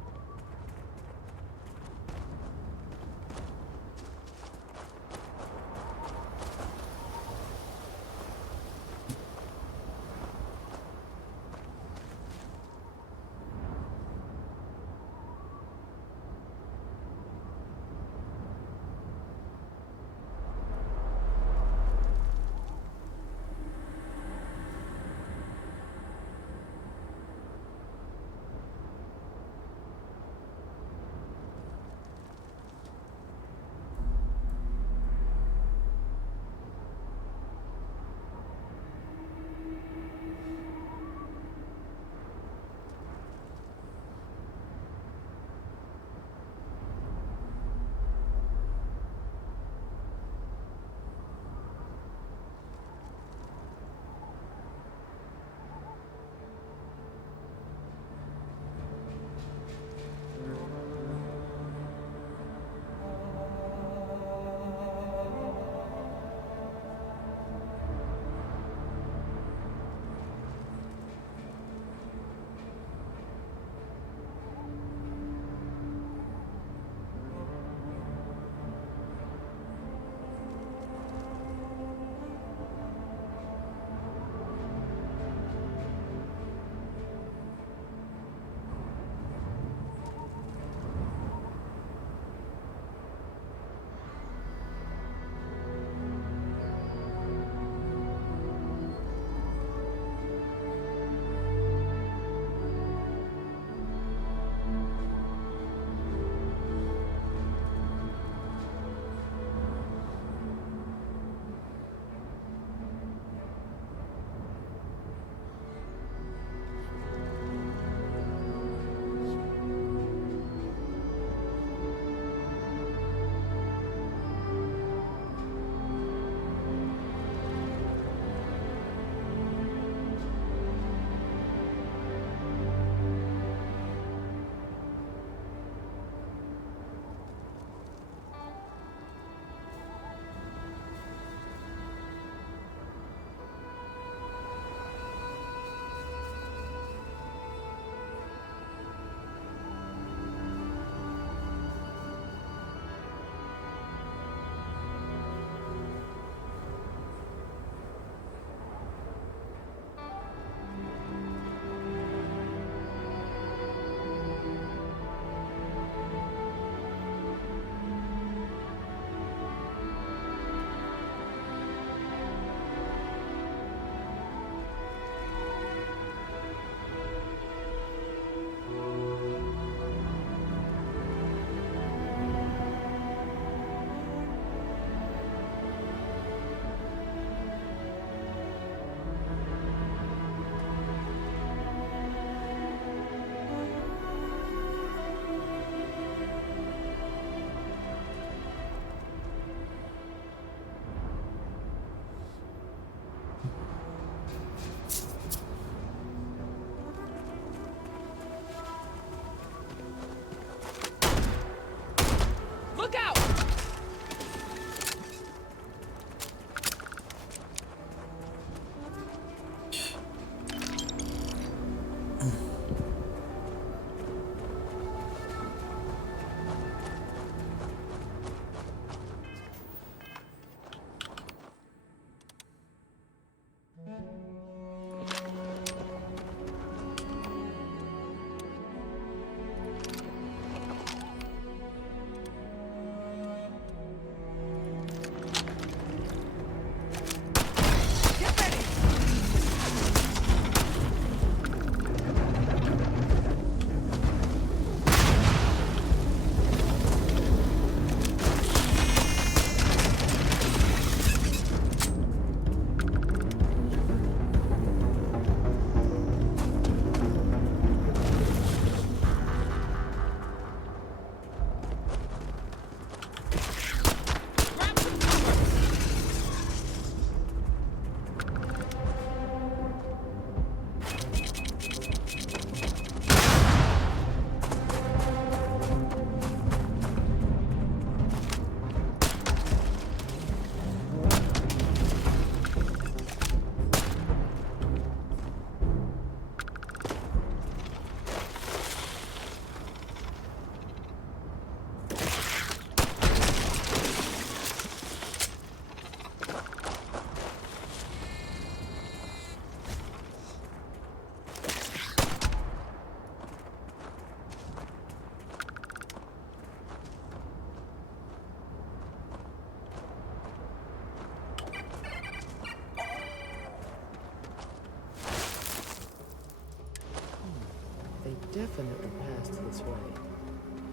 definitely passed this way.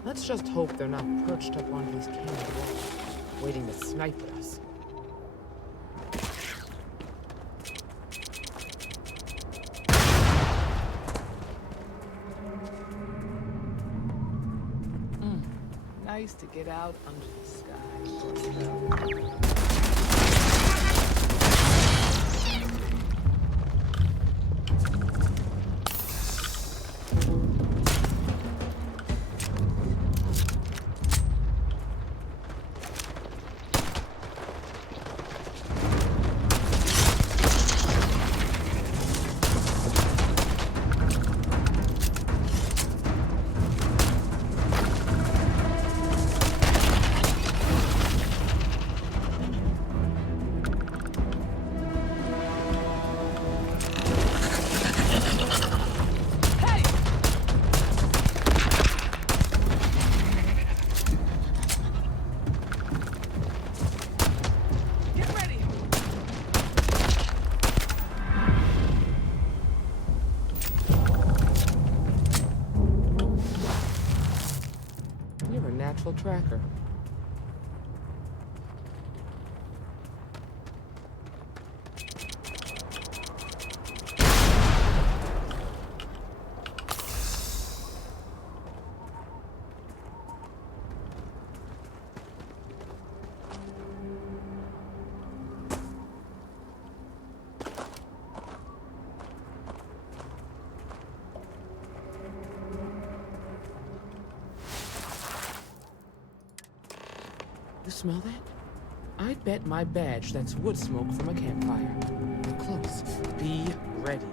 Let's just hope they're not perched up on these canyon walls, waiting to snipe at us. Nice to get out under the sky for a spell. Tracker. You smell that? I bet my badge that's wood smoke from a campfire. They're close. Be ready.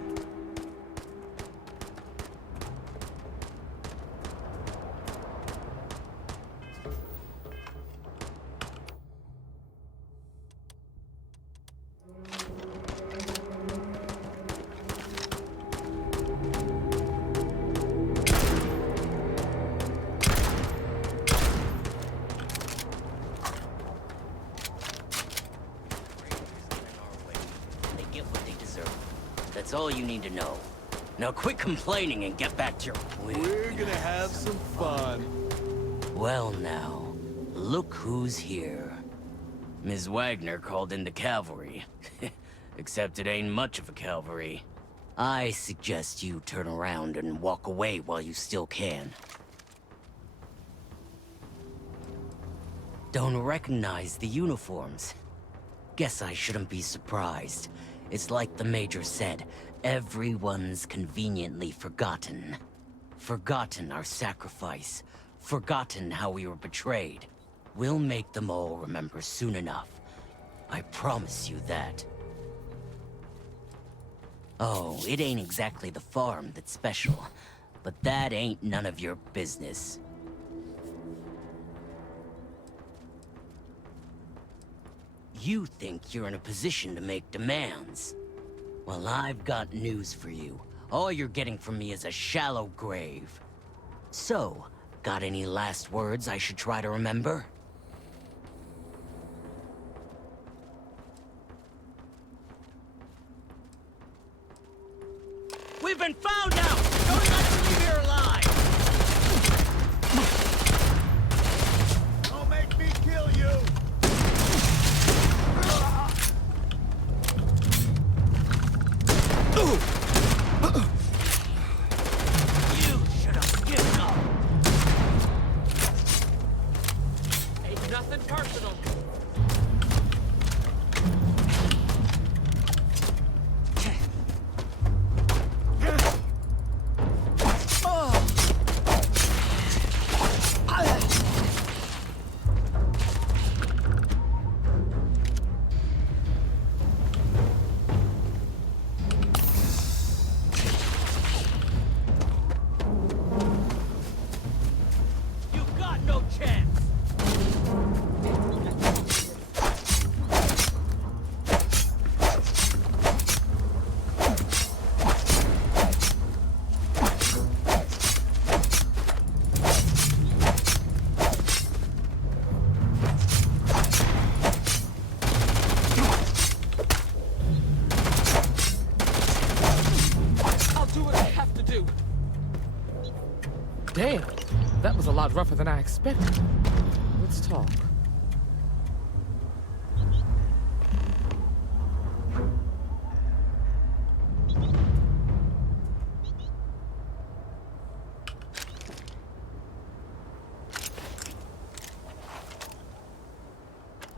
That's all you need to know. Now quit complaining and get back to your... We're gonna have some fun. Well now, look who's here. Ms. Wagner called in the cavalry. Except it ain't much of a cavalry. I suggest you turn around and walk away while you still can. Don't recognize the uniforms. Guess I shouldn't be surprised. It's like the Major said, everyone's conveniently forgotten. Forgotten our sacrifice. Forgotten how we were betrayed. We'll make them all remember soon enough. I promise you that. Oh, it ain't exactly the farm that's special, but that ain't none of your business. You think you're in a position to make demands. Well, I've got news for you. All you're getting from me is a shallow grave. So, got any last words I should try to remember? We've been found out! Don't let us leave here alive! Don't make me kill you! You should have given up! Ain't nothing personal. Damn, that was a lot rougher than I expected. Let's talk.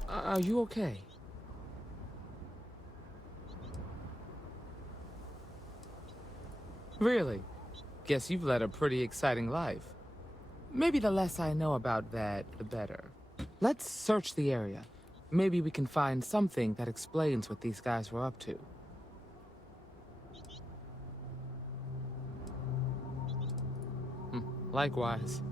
Are you okay? Really? Guess you've led a pretty exciting life. Maybe the less I know about that, the better. Let's search the area. Maybe we can find something that explains what these guys were up to. Likewise.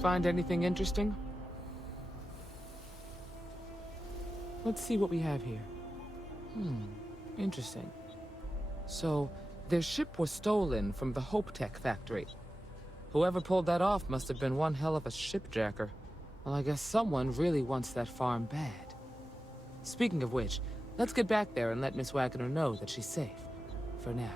Find anything interesting? Let's see what we have here. Interesting. So, their ship was stolen from the Hope Tech factory. Whoever pulled that off must have been one hell of a shipjacker. Well, I guess someone really wants that farm bad. Speaking of which, let's get back there and let Miss Wagner know that she's safe. For now.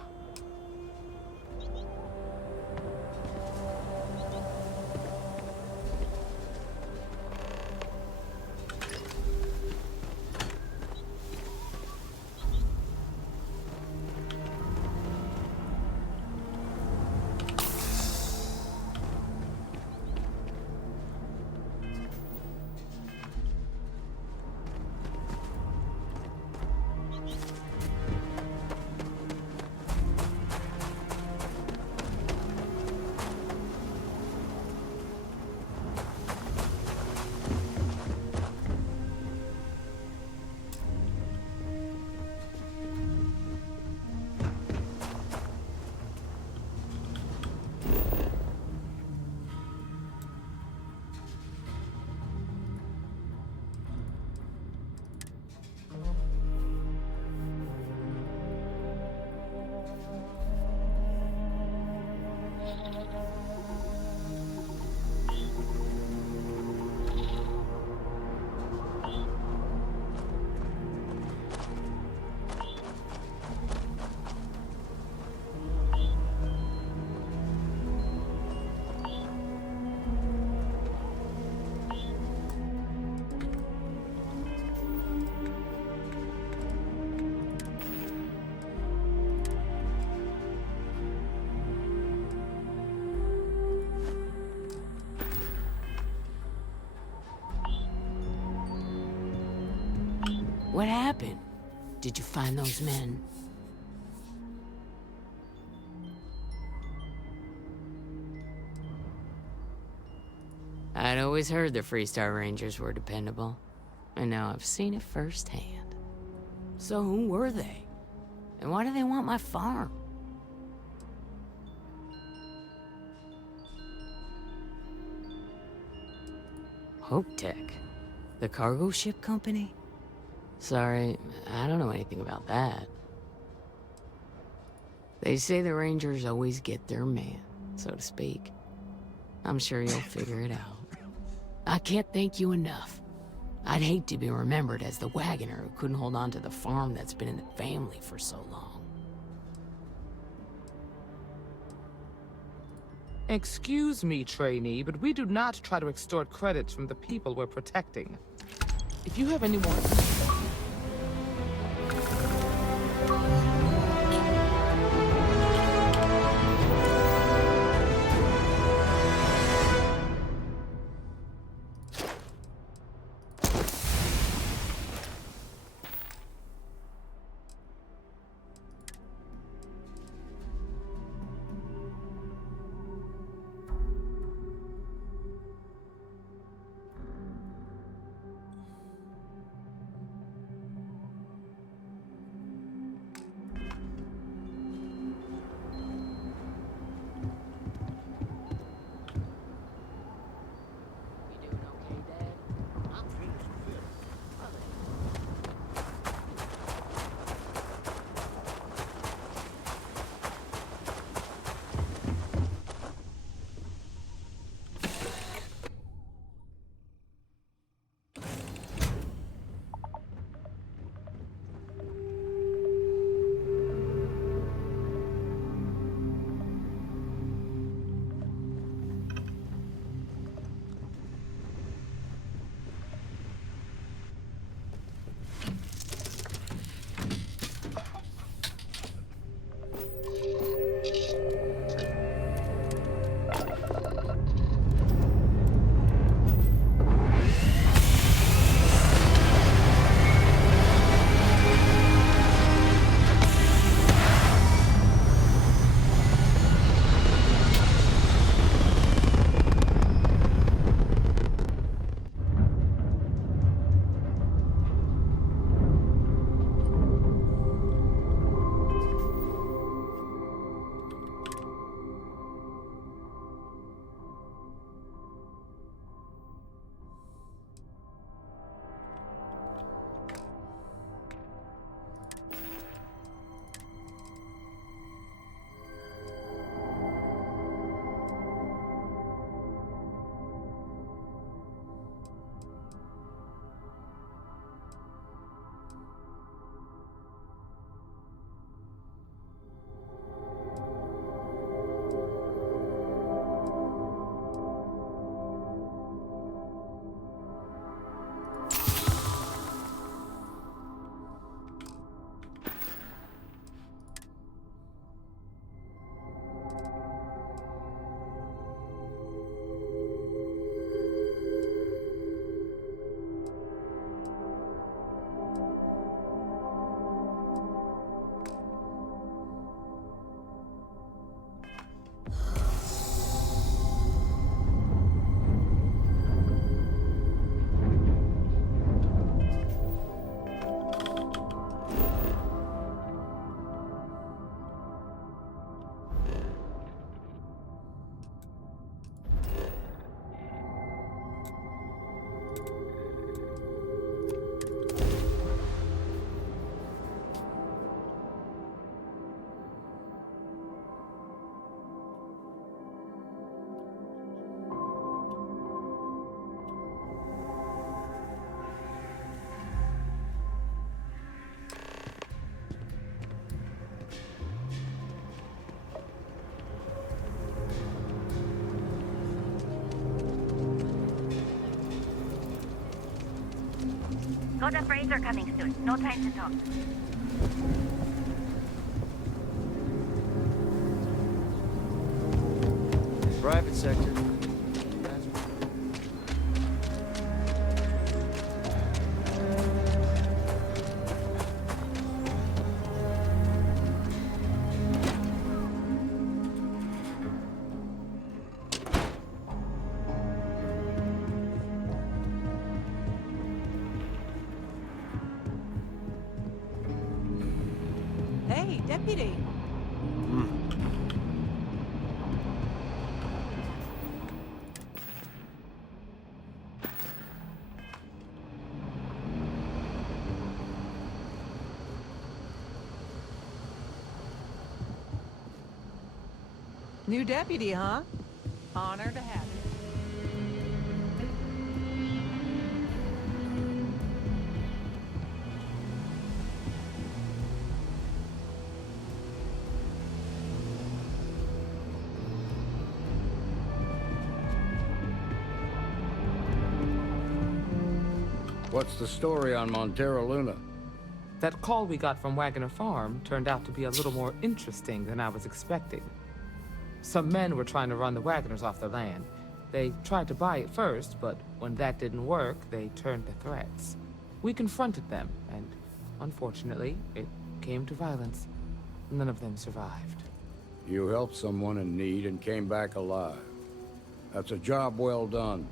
What happened? Did you find those men? I'd always heard the Freestar Rangers were dependable, and now I've seen it firsthand. So who were they? And why do they want my farm? Hope Tech? The cargo ship company? Sorry, I don't know anything about that. They say the Rangers always get their man, so to speak. I'm sure you'll figure it out. I can't thank you enough. I'd hate to be remembered as the wagoner who couldn't hold on to the farm that's been in the family for so long. Excuse me, trainee, but we do not try to extort credits from the people we're protecting. If you have any more... Got a freighter coming soon. No time to talk. Private sector. deputy. New deputy, huh? Honor to have you. What's the story on Montero Luna? That call we got from Wagner Farm turned out to be a little more interesting than I was expecting. Some men were trying to run the Wagners off their land. They tried to buy it first, but when that didn't work, they turned to threats. We confronted them, and unfortunately, it came to violence. None of them survived. You helped someone in need and came back alive. That's a job well done.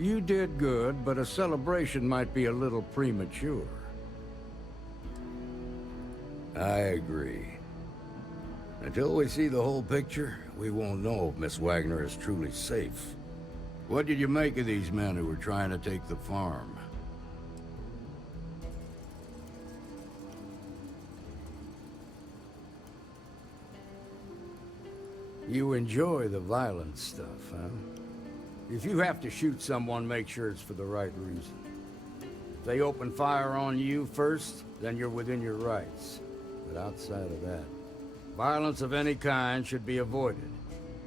You did good, but a celebration might be a little premature. I agree. Until we see the whole picture, we won't know if Miss Wagner is truly safe. What did you make of these men who were trying to take the farm? You enjoy the violent stuff, huh? If you have to shoot someone, make sure it's for the right reason. If they open fire on you first, then you're within your rights. But outside of that, violence of any kind should be avoided.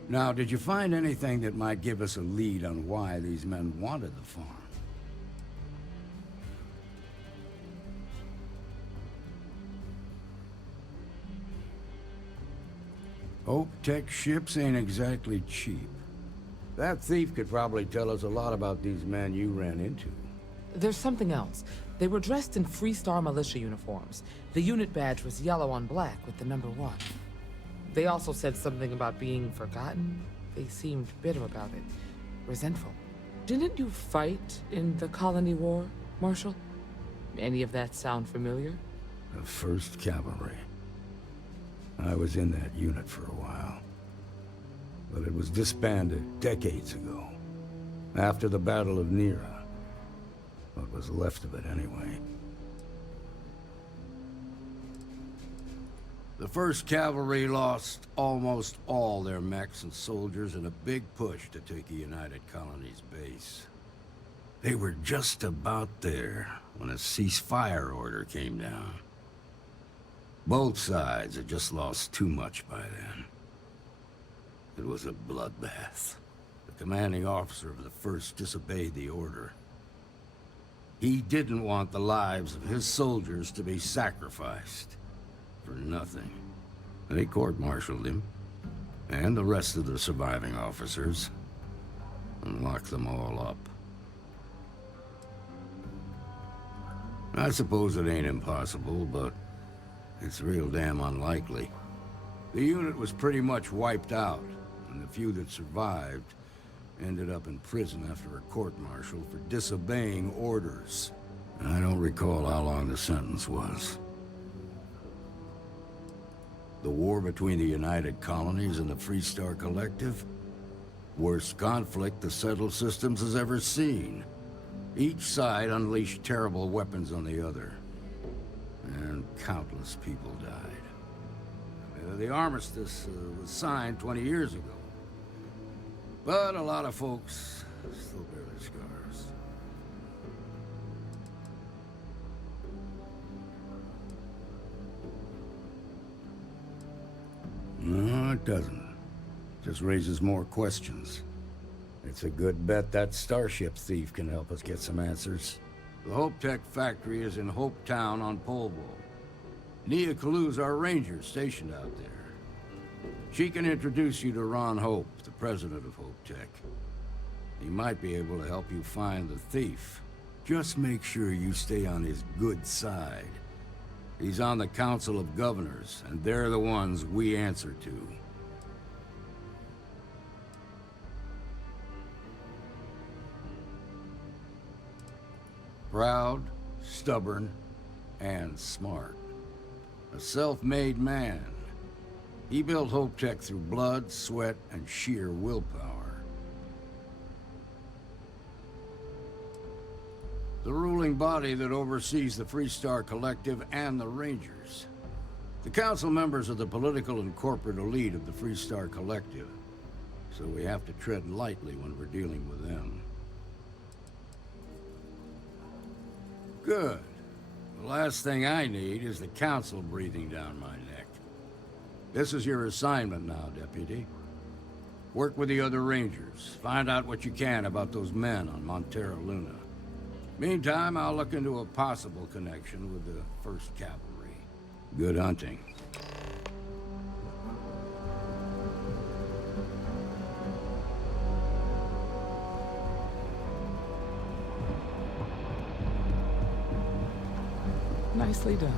Now, did you find anything that might give us a lead on why these men wanted the farm? Hope Tech ships ain't exactly cheap. That thief could probably tell us a lot about these men you ran into. There's something else. They were dressed in Freestar militia uniforms. The unit badge was yellow on black with the number 1. They also said something about being forgotten. They seemed bitter about it, resentful. Didn't you fight in the Colony War, Marshal? Any of that sound familiar? The 1st Cavalry. I was in that unit for a while. But it was disbanded decades ago, after the Battle of Nera. What was left of it, anyway. The 1st Cavalry lost almost all their mechs and soldiers in a big push to take a United Colonies base. They were just about there when a ceasefire order came down. Both sides had just lost too much by then. It was a bloodbath. The commanding officer of the 1st disobeyed the order. He didn't want the lives of his soldiers to be sacrificed for nothing. They court-martialed him, and the rest of the surviving officers, and locked them all up. I suppose it ain't impossible, but it's real damn unlikely. The unit was pretty much wiped out, and the few that survived ended up in prison after a court-martial for disobeying orders. I don't recall how long the sentence was. The war between the United Colonies and the Freestar Collective? Worst conflict the settled systems has ever seen. Each side unleashed terrible weapons on the other. And countless people died. The armistice was signed 20 years ago. But a lot of folks still bear their scars. No, it doesn't. Just raises more questions. It's a good bet that starship thief can help us get some answers. The Hope Tech factory is in Hope Town on Polvo. Nia Kalu's our ranger stationed out there. She can introduce you to Ron Hope, the president of Hope Tech. He might be able to help you find the thief. Just make sure you stay on his good side. He's on the Council of Governors, and they're the ones we answer to. Proud, stubborn, and smart. A self-made man. He built Hope Tech through blood, sweat, and sheer willpower. The ruling body that oversees the Freestar Collective and the Rangers. The council members are the political and corporate elite of the Freestar Collective, so we have to tread lightly when we're dealing with them. Good. The last thing I need is the council breathing down my neck. This is your assignment now, Deputy. Work with the other Rangers. Find out what you can about those men on Montera Luna. Meantime, I'll look into a possible connection with the 1st Cavalry. Good hunting. Nicely done.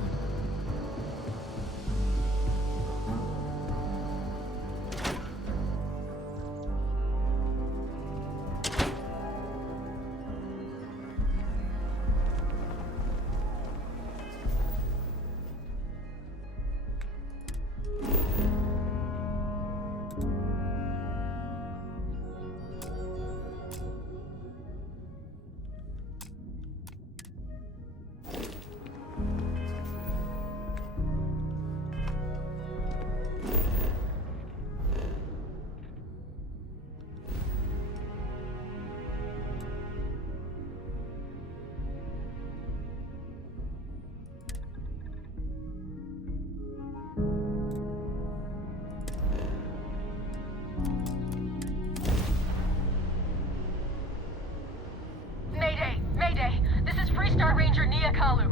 Mayday! Mayday! This is Freestar Ranger Nia Kalu.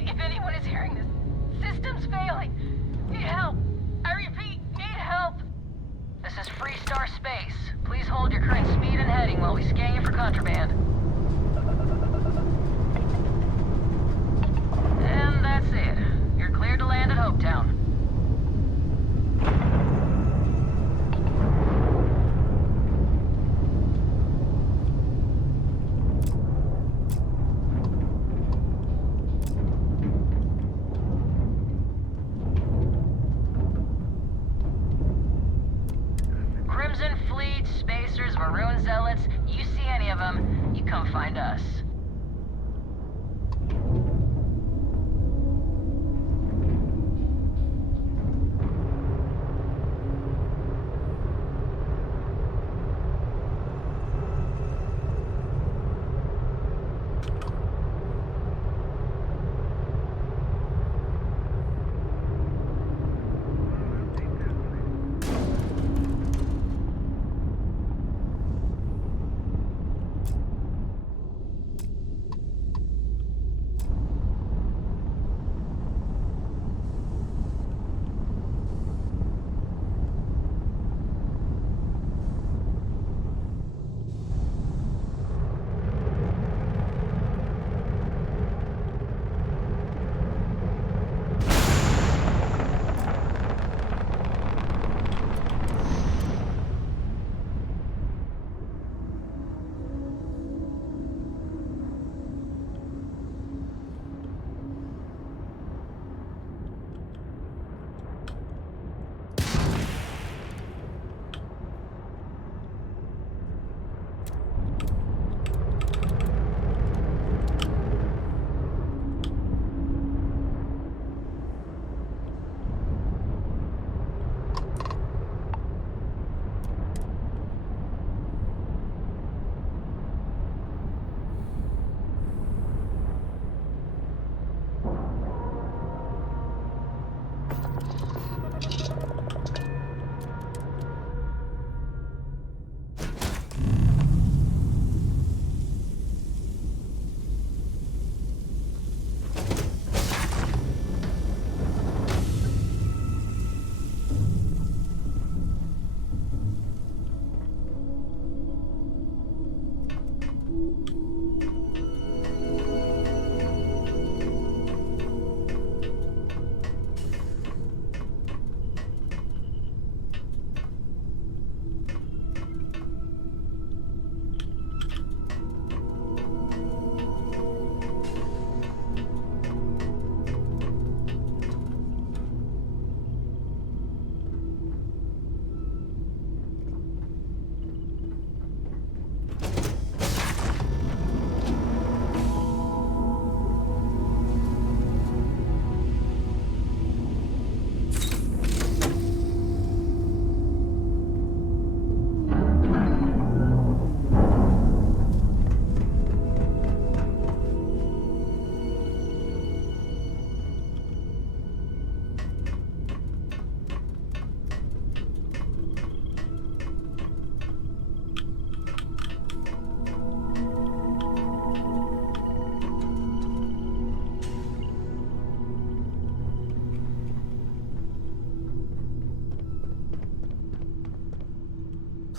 If anyone is hearing this, system's failing. Need help. I repeat, need help. This is Freestar Space. Please hold your current speed and heading while we scan you for contraband. And that's it. You're cleared to land at Hopetown.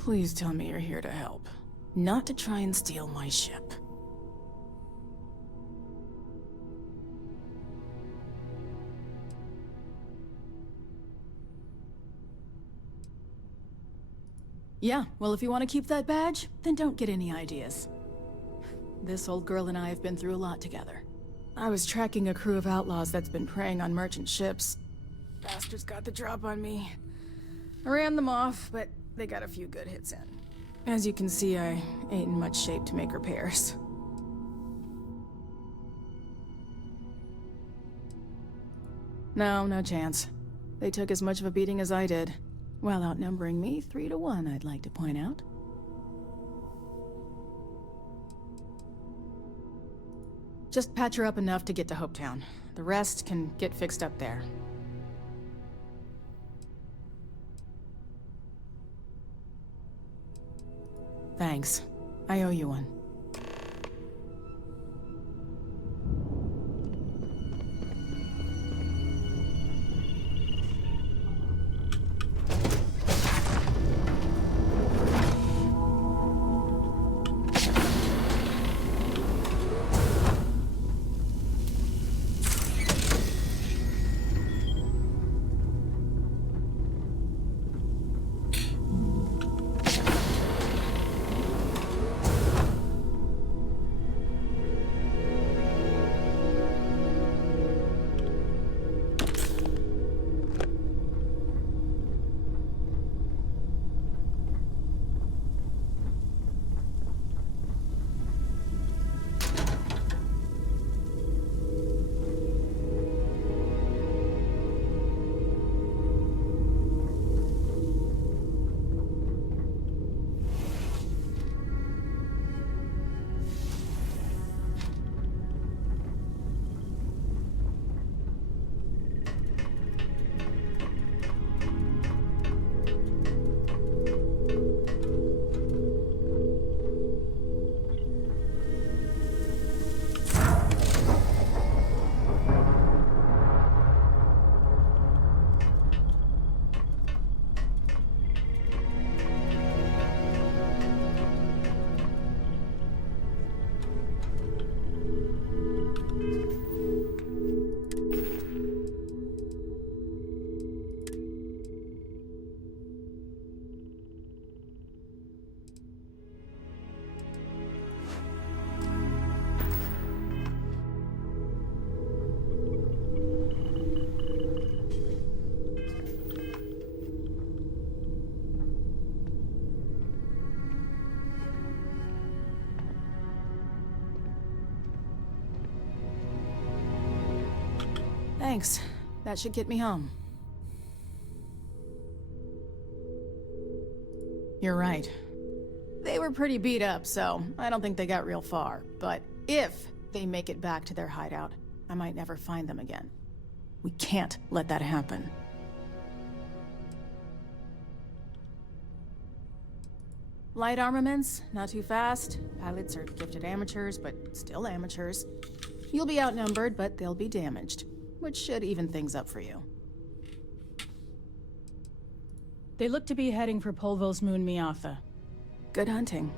Please tell me you're here to help, not to try and steal my ship. Yeah, well, if you want to keep that badge, then don't get any ideas. This old girl and I have been through a lot together. I was tracking a crew of outlaws that's been preying on merchant ships. Bastards got the drop on me. I ran them off, but they got a few good hits in. As you can see, I ain't in much shape to make repairs. No chance. They took as much of a beating as I did. While outnumbering me 3 to 1, I'd like to point out. Just patch her up enough to get to Hopetown. The rest can get fixed up there. Thanks. I owe you one. Thanks. That should get me home. You're right. They were pretty beat up, so I don't think they got real far. But if they make it back to their hideout, I might never find them again. We can't let that happen. Light armaments, not too fast. Pilots are gifted amateurs, but still amateurs. You'll be outnumbered, but they'll be damaged, which should even things up for you. They look to be heading for Polvo's moon Miatha. Good hunting.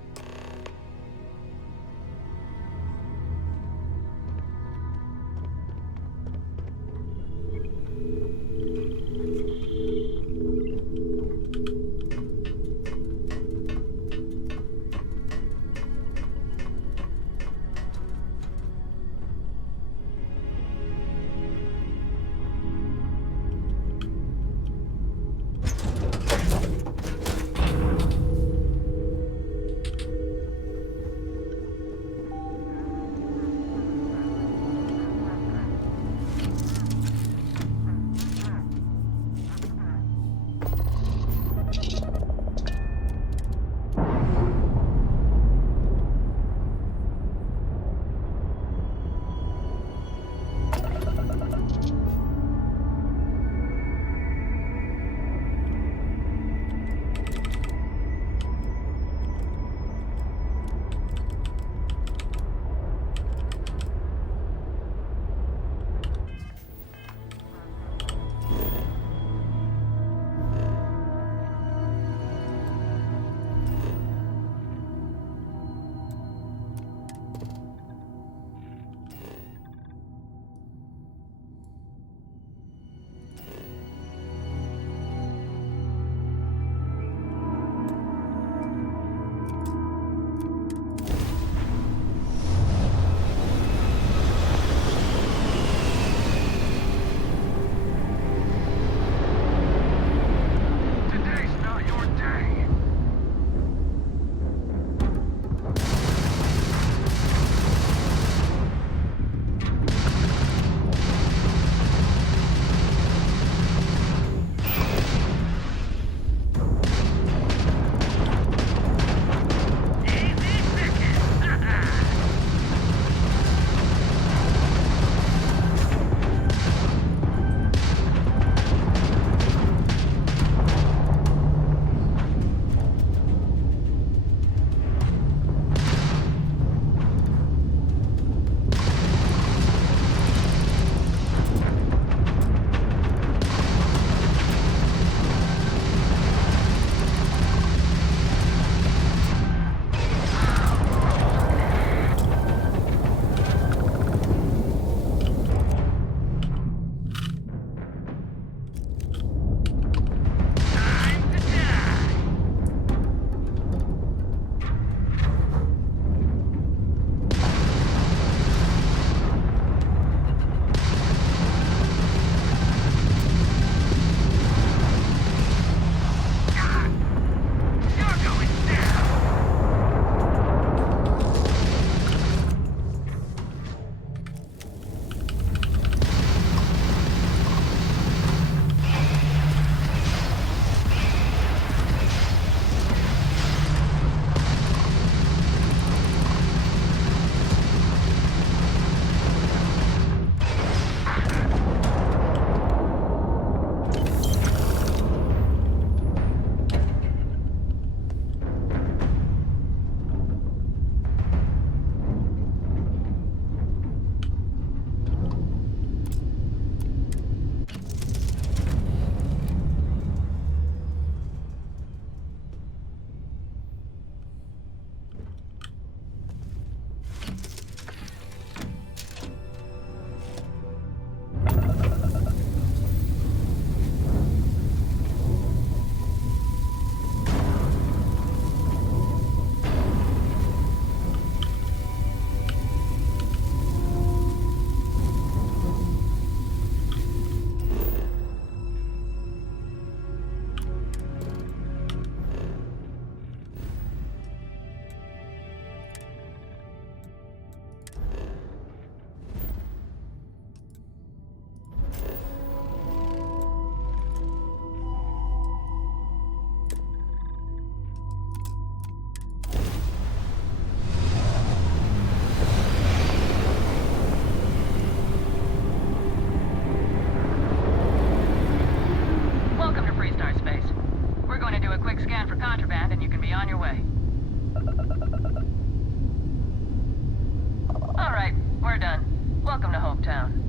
Welcome to Hometown.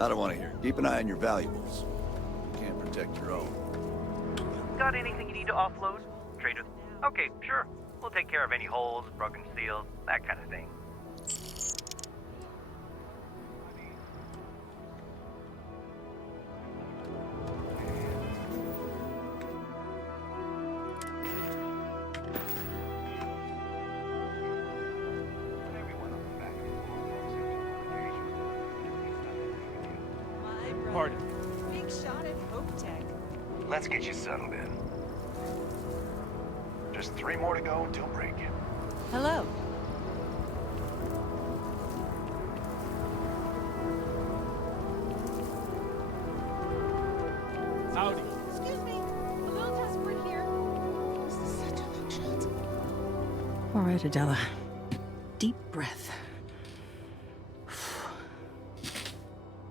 I don't want to hear. Keep an eye on your valuables. You can't protect your own. Got anything you need to offload? Trade with... Okay, sure. We'll take care of any holes, broken seals, that kind of thing. Pardon. Big shot at Hope Tech. Let's get you settled in. Just 3 more to go until break. Hello. Howdy. Excuse me. A little desperate here. This is such a long shot. All right, Adela. Deep breath.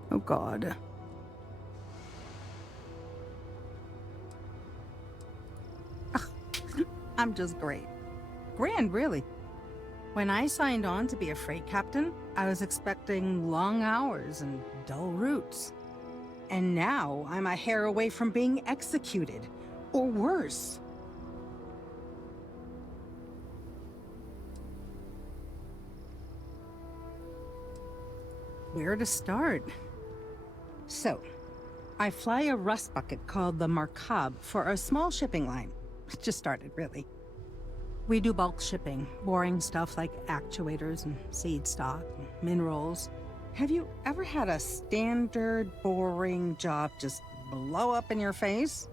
Oh, God. I'm just great. Grand, really. When I signed on to be a freight captain, I was expecting long hours and dull routes. And now I'm a hair away from being executed. Or worse. Where to start? So, I fly a rust bucket called the Markab for a small shipping line. It just started, really. We do bulk shipping, boring stuff like actuators and seed stock and minerals. Have you ever had a standard, boring job just blow up in your face?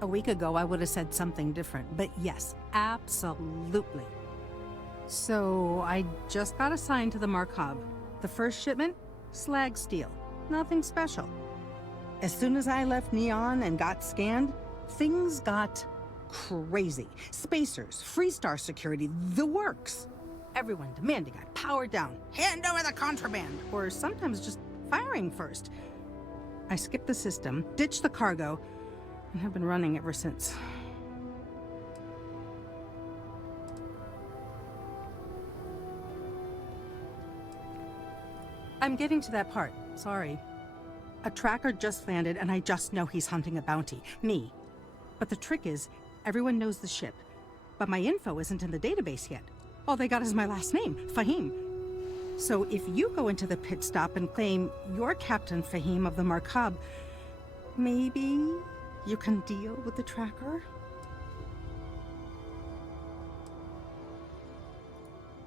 A week ago, I would have said something different, but yes, absolutely. So, I just got assigned to the Markab. The first shipment? Slag steel. Nothing special. As soon as I left Neon and got scanned, things got crazy. Spacers, Freestar security, the works. Everyone demanding I power down, hand over the contraband, or sometimes just firing first. I skipped the system, ditched the cargo, and have been running ever since. I'm getting to that part. Sorry. A tracker just landed, and I just know he's hunting a bounty. Me. But the trick is, everyone knows the ship. But my info isn't in the database yet. All they got is my last name, Fahim. So if you go into the pit stop and claim you're Captain Fahim of the Markab, maybe you can deal with the tracker?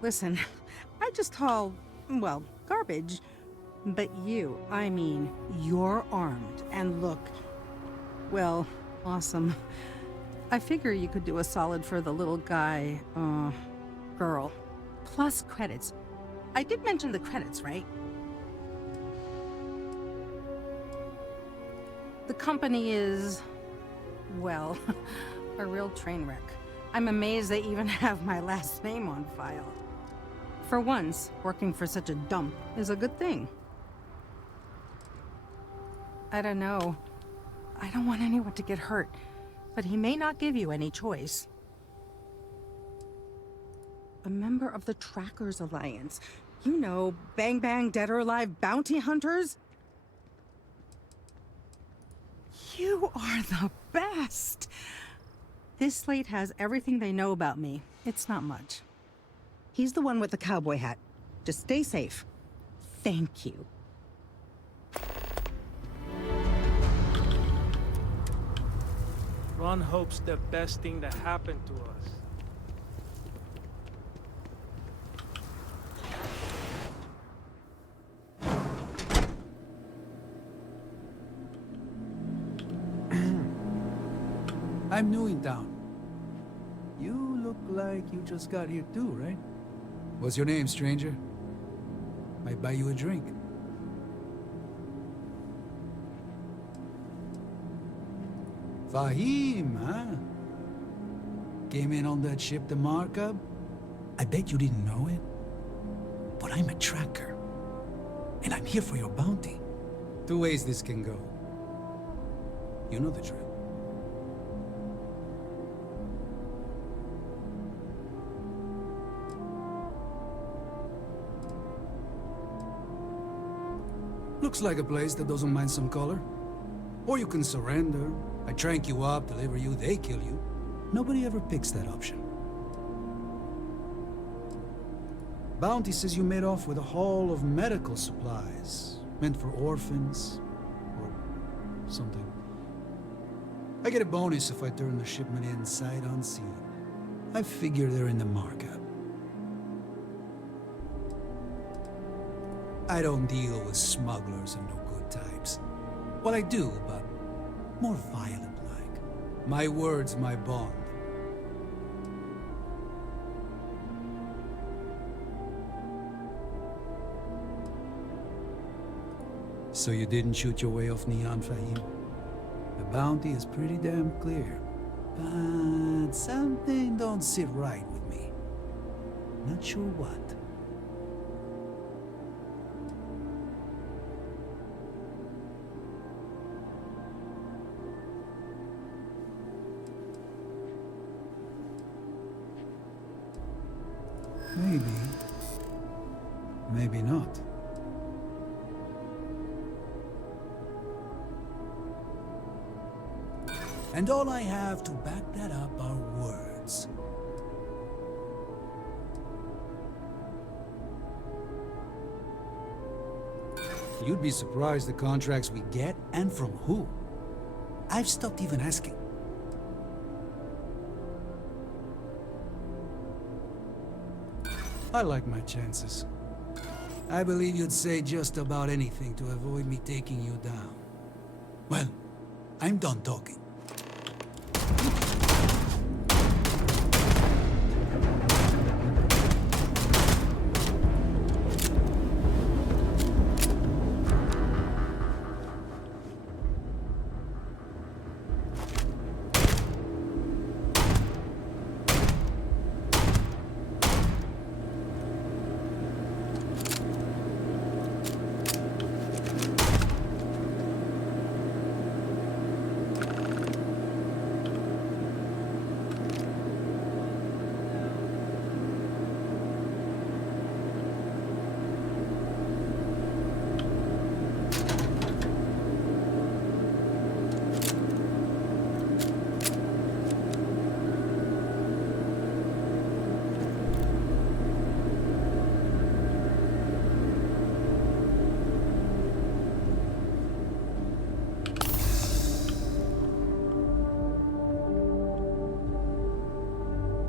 Listen, I just haul, well, garbage. But you, I mean, you're armed and look, well, awesome. I figure you could do a solid for the little guy, girl. Plus credits. I did mention the credits, right? The company is, well, a real train wreck. I'm amazed they even have my last name on file. For once, working for such a dump is a good thing. I don't know. I don't want anyone to get hurt, but he may not give you any choice. A member of the Trackers Alliance. You know, bang bang, dead or alive bounty hunters? You are the best! This slate has everything they know about me. It's not much. He's the one with the cowboy hat. Just stay safe. Thank you. Ron hopes the best thing that happened to us. I'm new in town. You look like you just got here too, right? What's your name, stranger? Might buy you a drink. Fahim, huh? Came in on that ship, the Markup? I bet you didn't know it. But I'm a tracker. And I'm here for your bounty. Two ways this can go. You know the drill. Looks like a place that doesn't mind some color. Or you can surrender. I trank you up, deliver you, they kill you. Nobody ever picks that option. Bounty says you made off with a haul of medical supplies, meant for orphans, or something. I get a bonus if I turn the shipment in sight unseen. I figure they're in the markup. I don't deal with smugglers and no good types. Well, I do, but more violent-like. My word's my bond. So you didn't shoot your way off Neon, Fahim? The bounty is pretty damn clear. But something don't sit right with me. Not sure what. Maybe. Maybe not. And all I have to back that up are words. You'd be surprised the contracts we get, and from who. I've stopped even asking. I like my chances. I believe you'd say just about anything to avoid me taking you down. Well, I'm done talking.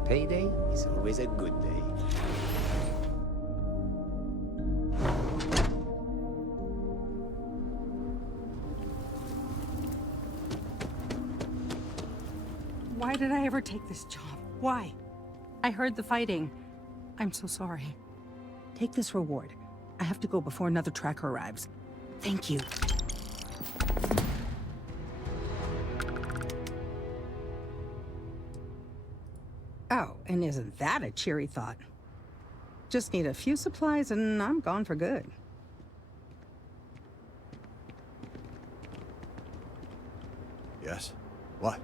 Payday is always a good day. Why did I ever take this job? Why? I heard the fighting. I'm so sorry. Take this reward. I have to go before another tracker arrives. Thank you. Oh, and isn't that a cheery thought? Just need a few supplies and I'm gone for good. Yes? What?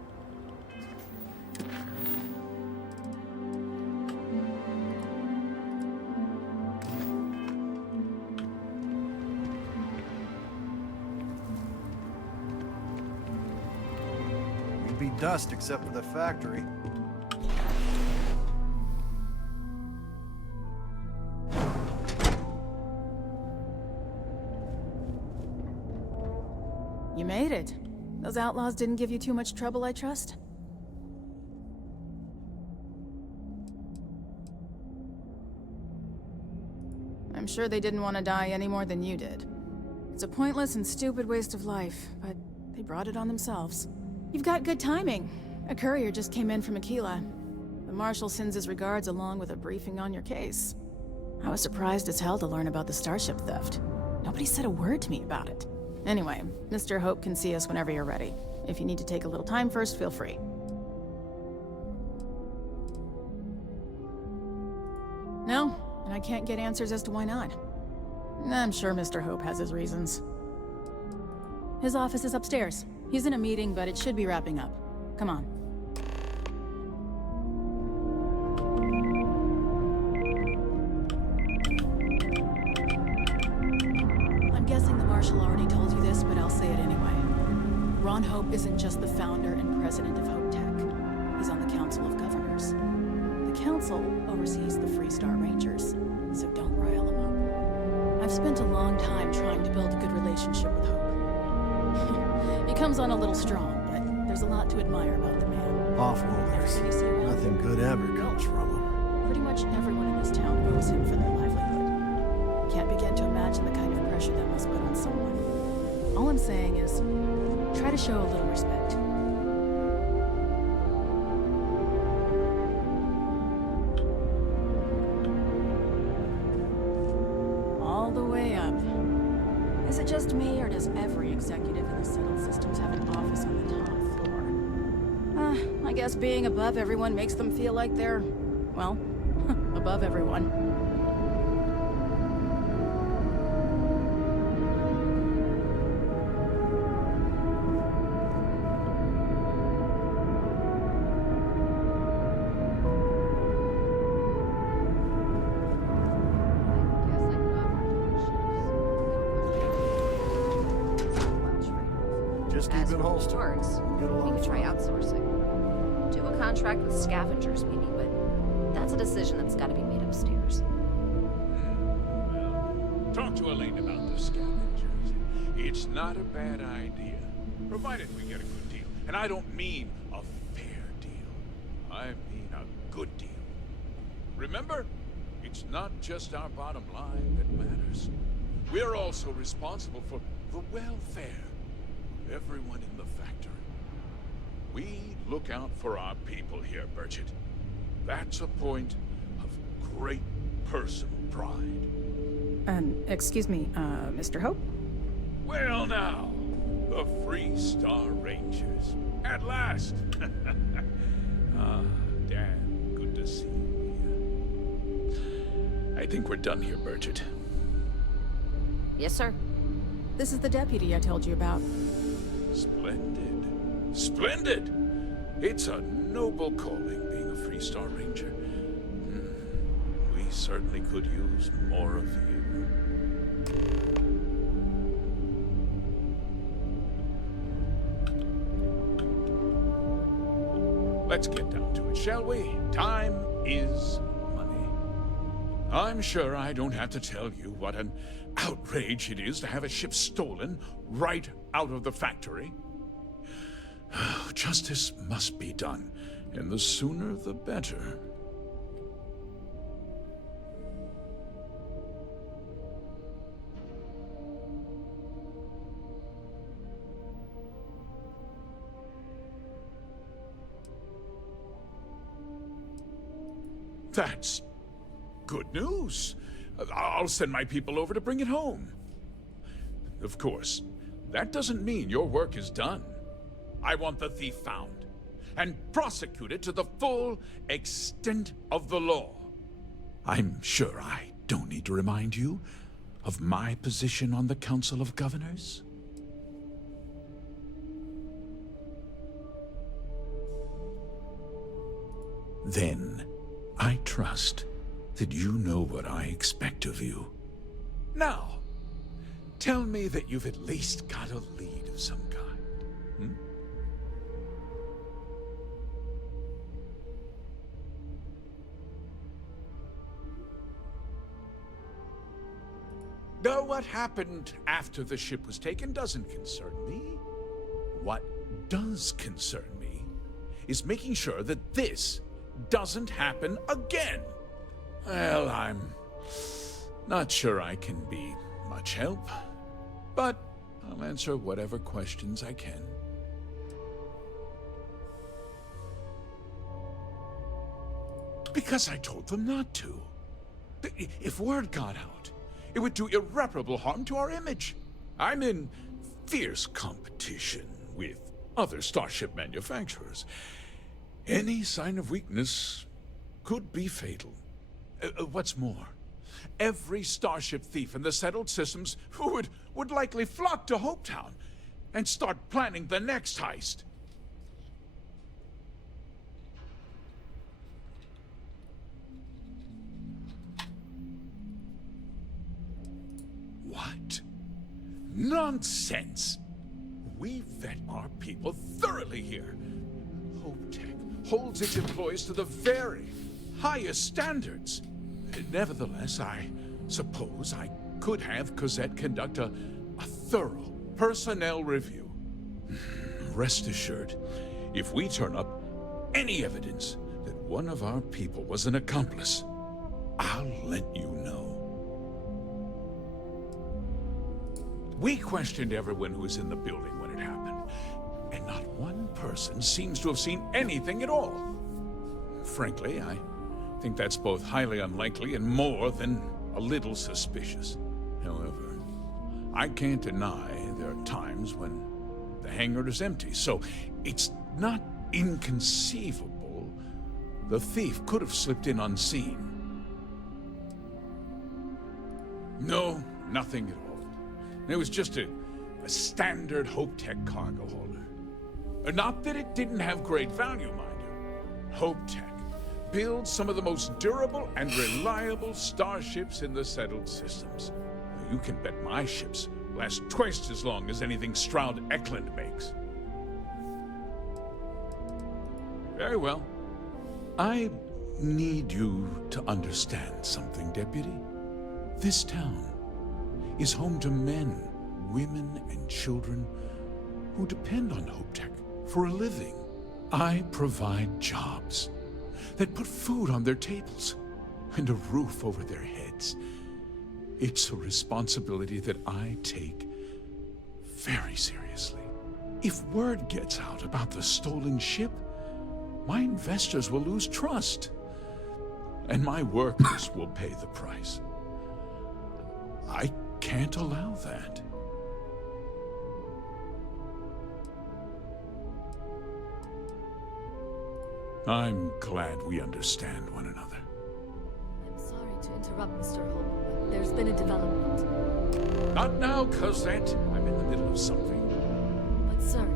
We'd be dust except for the factory. You made it. Those outlaws didn't give you too much trouble, I trust? I'm sure they didn't want to die any more than you did. It's a pointless and stupid waste of life, but they brought it on themselves. You've got good timing. A courier just came in from Aquila. The Marshal sends his regards along with a briefing on your case. I was surprised as hell to learn about the starship theft. Nobody said a word to me about it. Anyway, Mr. Hope can see us whenever you're ready. If you need to take a little time first, feel free. No, and I can't get answers as to why not. I'm sure Mr. Hope has his reasons. His office is upstairs. He's in a meeting, but it should be wrapping up. Come on. I'm guessing the Marshal already told you this, but I'll say it anyway. Ron Hope isn't just the founder and president of Hope Tech. He's on the Council of Governors. The Council oversees the Freestar Rangers, so don't rile him up. I've spent a long time trying to build a good relationship with Hope. He comes on a little strong, but there's a lot to admire about the man. Off-worlders. Nothing good ever comes from them. Pretty much everyone in this town owes him for their livelihood. Can't begin to imagine the kind of pressure that must put on someone. All I'm saying is, try to show a little respect. All the way up. Is it just me, or does every executive in the settled systems have an office on the top floor? I guess being above everyone makes them feel like they're, well, above everyone. Just keep it holstered. Rewards, we could try outsourcing. Do a contract with scavengers, maybe, but that's a decision that's got to be made upstairs. Well, talk to Elaine about the scavengers. It's not a bad idea, provided we get a good deal. And I don't mean a fair deal. I mean a good deal. Remember, it's not just our bottom line that matters. We're also responsible for the welfare of everyone in the factory. We look out for our people here, Bridget. That's a point of great personal pride. Excuse me, Mr. Hope? Well now, the Freestar Rangers. At last! Ah, Dan, good to see you here. I think we're done here, Bridget. Yes, sir. This is the deputy I told you about. Splendid. Splendid! It's a noble calling, being a Freestar Ranger. We certainly could use more of you. Let's get down to it, shall we? Time is money. I'm sure I don't have to tell you what an outrage it is to have a ship stolen right out of the factory. Justice must be done, and the sooner the better. That's good news. I'll send my people over to bring it home. Of course, that doesn't mean your work is done. I want the thief found and prosecuted to the full extent of the law. I'm sure I don't need to remind you of my position on the Council of Governors. Then, I trust that you know what I expect of you. Now, tell me that you've at least got a lead of some kind. Though what happened after the ship was taken doesn't concern me. What does concern me is making sure that this doesn't happen again. Well, I'm not sure I can be much help, but I'll answer whatever questions I can. Because I told them not to. If word got out, it would do irreparable harm to our image. I'm in fierce competition with other starship manufacturers. Any sign of weakness could be fatal. What's more, every starship thief in the settled systems would likely flock to Hopetown and start planning the next heist. What? Nonsense! We vet our people thoroughly here. HopeTech holds its employees to the very highest standards. Nevertheless, I suppose I could have Cosette conduct a thorough personnel review. Rest assured, if we turn up any evidence that one of our people was an accomplice, I'll let you know. We questioned everyone who was in the building when it happened, and not one person seems to have seen anything at all. Frankly, I think that's both highly unlikely and more than a little suspicious. However, I can't deny there are times when the hangar is empty, so it's not inconceivable the thief could have slipped in unseen. No, nothing at all. It was just a standard HopeTech cargo holder. Not that it didn't have great value, mind you. HopeTech builds some of the most durable and reliable starships in the settled systems. You can bet my ships last twice as long as anything Stroud Eklund makes. Very well. I need you to understand something, Deputy. This town is home to men, women, and children who depend on HopeTech for a living. I provide jobs that put food on their tables and a roof over their heads. It's a responsibility that I take very seriously. If word gets out about the stolen ship, my investors will lose trust, and my workers will pay the price. I can't allow that. I'm glad we understand one another. I'm sorry to interrupt, Mr. Hope, but there's been a development. Not now, Cosette. I'm in the middle of something. But sir,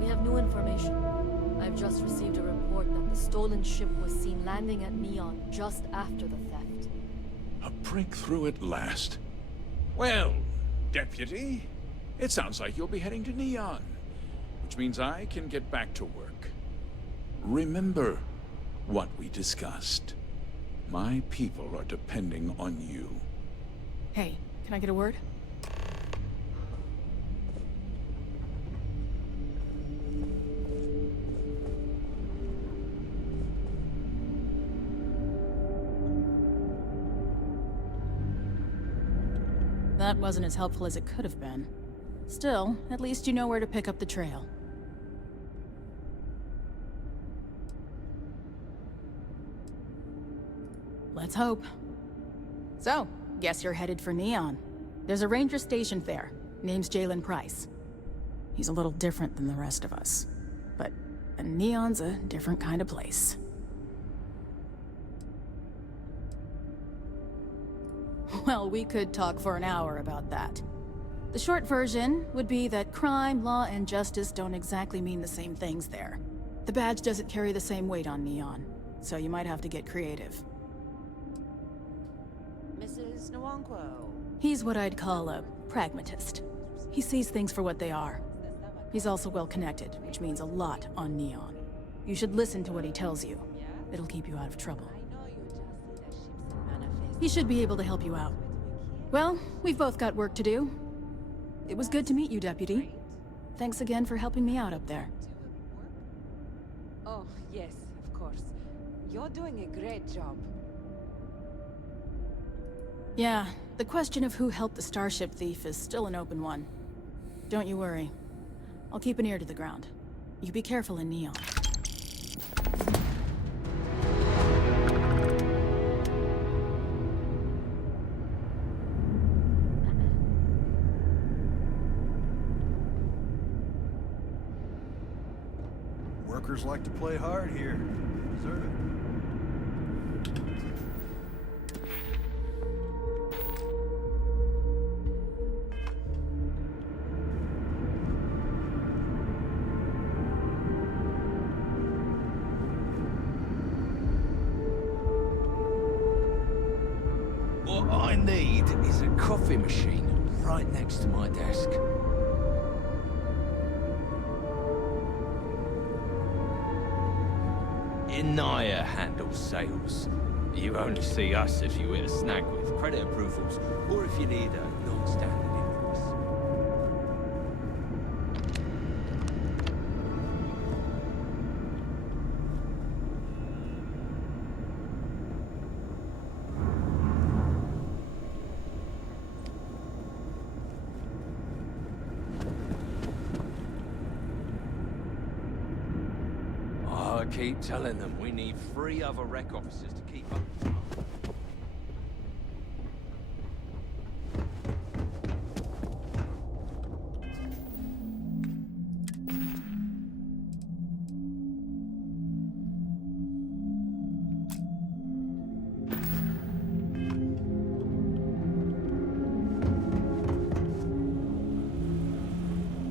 we have new information. I've just received a report that the stolen ship was seen landing at Neon just after the theft. A breakthrough at last. Well, Deputy, it sounds like you'll be heading to Neon, which means I can get back to work. Remember what we discussed. My people are depending on you. Hey, can I get a word? That wasn't as helpful as it could have been. Still, at least you know where to pick up the trail. Let's hope. So, guess you're headed for Neon. There's a ranger stationed there. Name's Jalen Price. He's a little different than the rest of us. But Neon's a different kind of place. Well, we could talk for an hour about that. The short version would be that crime, law, and justice don't exactly mean the same things there. The badge doesn't carry the same weight on Neon, so you might have to get creative. Mrs. Nwankwo. He's what I'd call a pragmatist. He sees things for what they are. He's also well-connected, which means a lot on Neon. You should listen to what he tells you. It'll keep you out of trouble. He should be able to help you out. Well, we've both got work to do. It was good to meet you, Deputy. Thanks again for helping me out up there. Oh, yes, of course. You're doing a great job. Yeah, the question of who helped the Starship thief is still an open one. Don't you worry. I'll keep an ear to the ground. You be careful in Neon. Workers like to play hard here. Deserve it. What I need is a coffee machine right next to my desk. Inaya handles sales. You only see us if you hit a snag with credit approvals, or if you need a non-standard invoice. I keep telling them we need 3 other rec officers to keep up.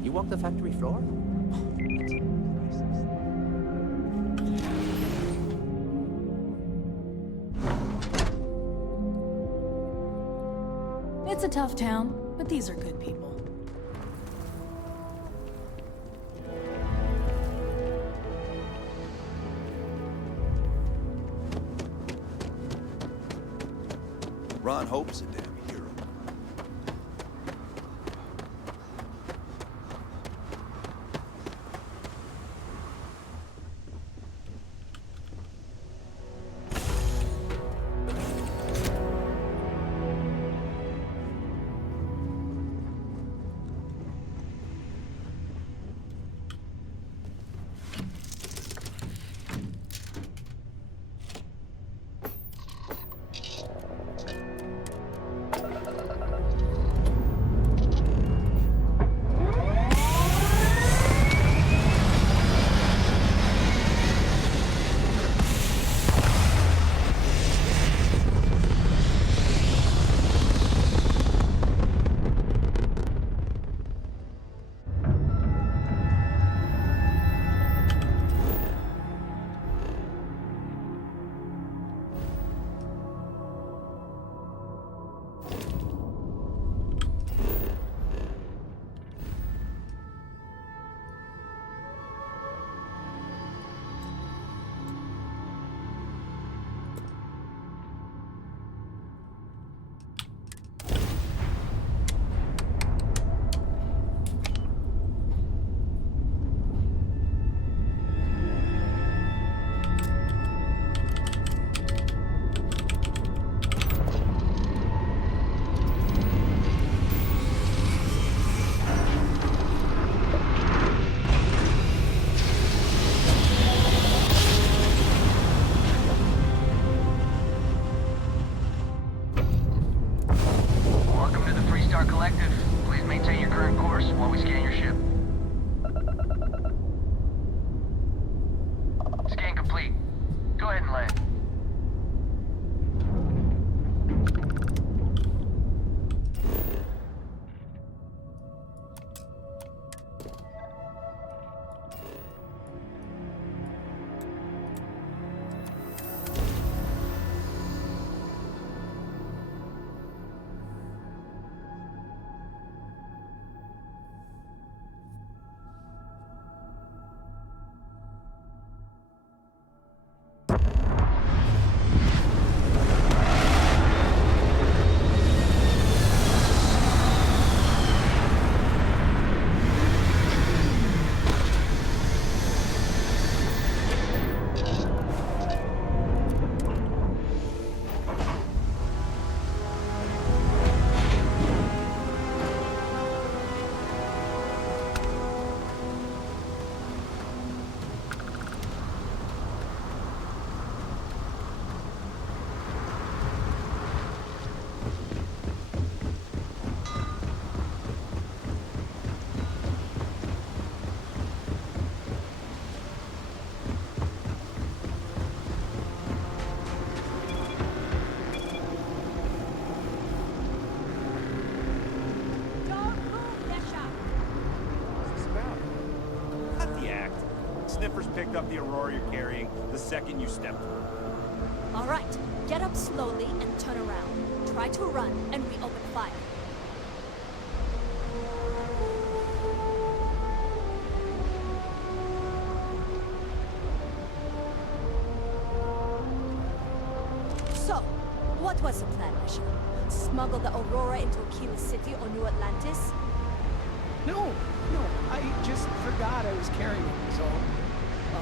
You walk the factory floor? It's a tough town, but these are good people. Ron Hope's a damn hero. the Aurora you're carrying the second you step through. All right, get up slowly and turn around. Try to run, and we open fire. So, what was the plan, Asher? Smuggle the Aurora into Aquila City or New Atlantis? No, I just forgot I was carrying it, so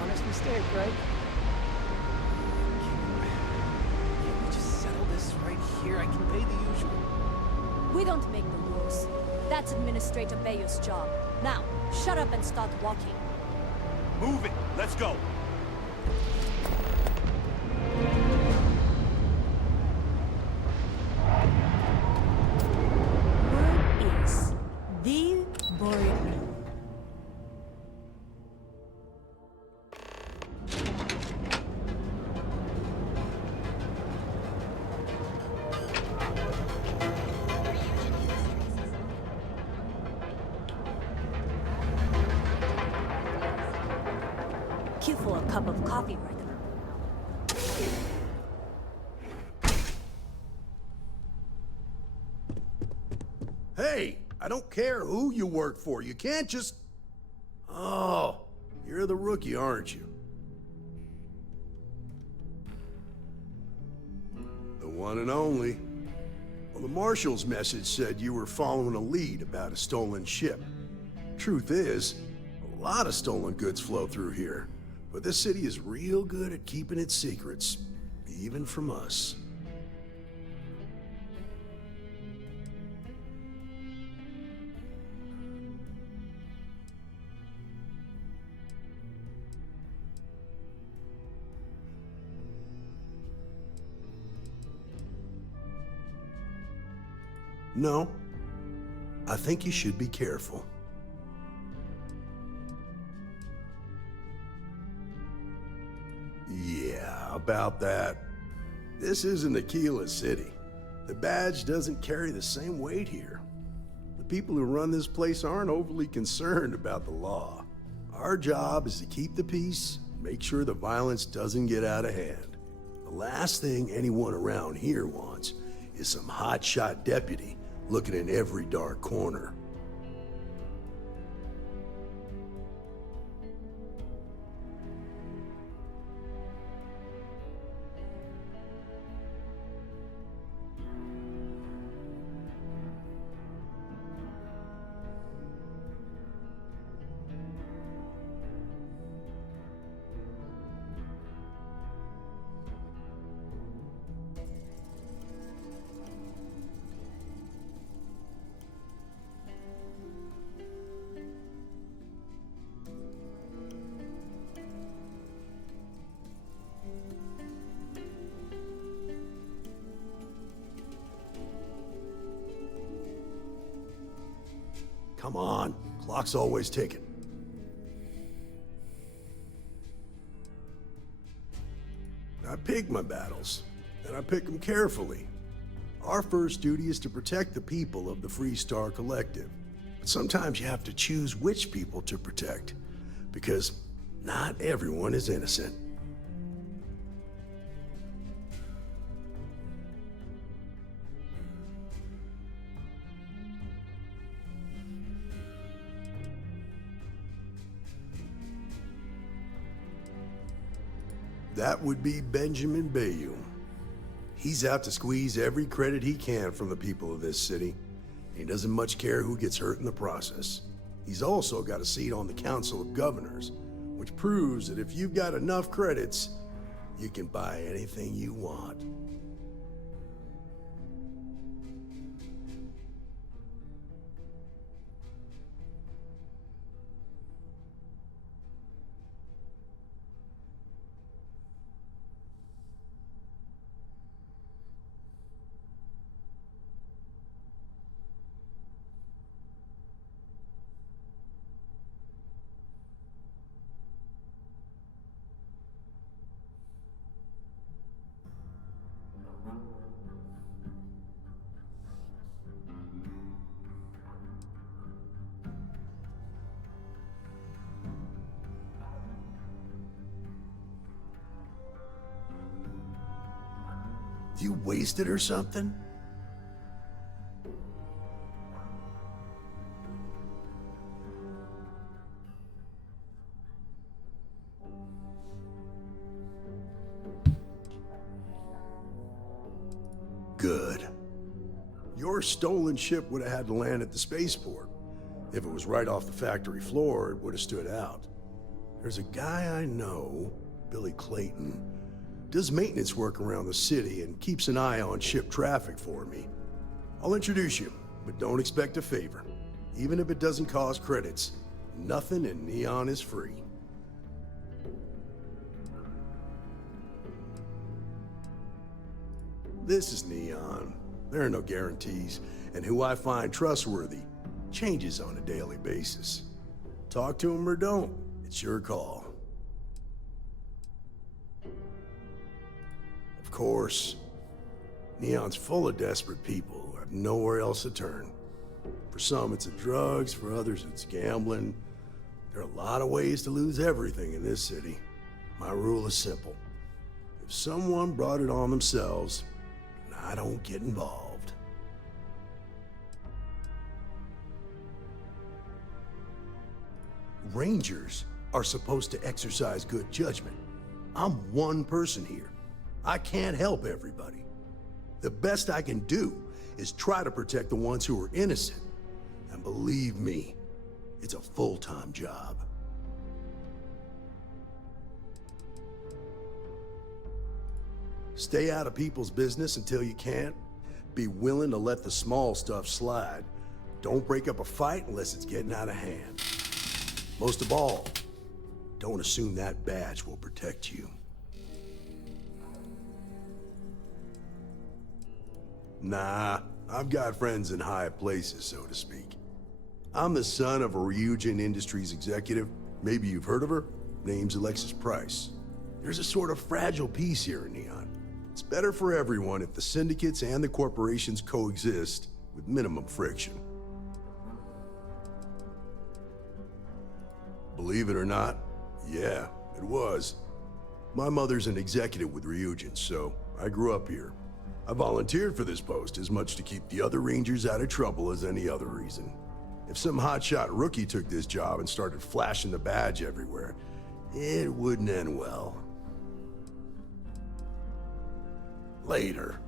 honest mistake, right? Can we just settle this right here? I can pay the usual. We don't make the rules. That's Administrator Bayou's job. Now, shut up and start walking. Move it! Let's go! Word is the boring. Queue for a cup of coffee right now. Hey, I don't care who you work for. You can't just... Oh, you're the rookie, aren't you? The one and only. Well, the Marshal's message said you were following a lead about a stolen ship. Truth is, a lot of stolen goods flow through here, but this city is real good at keeping its secrets, even from us. No, I think you should be careful. Yeah, about that. This isn't Aquila City. The badge doesn't carry the same weight here. The people who run this place aren't overly concerned about the law. Our job is to keep the peace, make sure the violence doesn't get out of hand. The last thing anyone around here wants is some hotshot deputy looking in every dark corner. Come on, clock's always ticking. I pick my battles, and I pick them carefully. Our first duty is to protect the people of the Freestar Collective. But sometimes you have to choose which people to protect, because not everyone is innocent. That would be Benjamin Bayou. He's out to squeeze every credit he can from the people of this city. He doesn't much care who gets hurt in the process. He's also got a seat on the Council of Governors, which proves that if you've got enough credits, you can buy anything you want. You wasted or something? Good. Your stolen ship would have had to land at the spaceport. If it was right off the factory floor, it would have stood out. There's a guy I know, Billy Clayton, does maintenance work around the city and keeps an eye on ship traffic for me. I'll introduce you, but don't expect a favor. Even if it doesn't cost credits, nothing in Neon is free. This is Neon. There are no guarantees, and who I find trustworthy changes on a daily basis. Talk to him or don't, it's your call. Of course, Neon's full of desperate people who have nowhere else to turn. For some, it's the drugs, for others, it's gambling. There are a lot of ways to lose everything in this city. My rule is simple. If someone brought it on themselves, I don't get involved. Rangers are supposed to exercise good judgment. I'm one person here. I can't help everybody. The best I can do is try to protect the ones who are innocent. And believe me, it's a full-time job. Stay out of people's business until you can. Be willing to let the small stuff slide. Don't break up a fight unless it's getting out of hand. Most of all, don't assume that badge will protect you. Nah, I've got friends in high places, so to speak. I'm the son of a Ryujin Industries executive. Maybe you've heard of her. Name's Alexis Price. There's a sort of fragile peace here in Neon. It's better for everyone if the syndicates and the corporations coexist with minimum friction. Believe it or not, yeah, it was. My mother's an executive with Ryujin, so I grew up here. I volunteered for this post as much to keep the other Rangers out of trouble as any other reason. If some hotshot rookie took this job and started flashing the badge everywhere, it wouldn't end well. Later.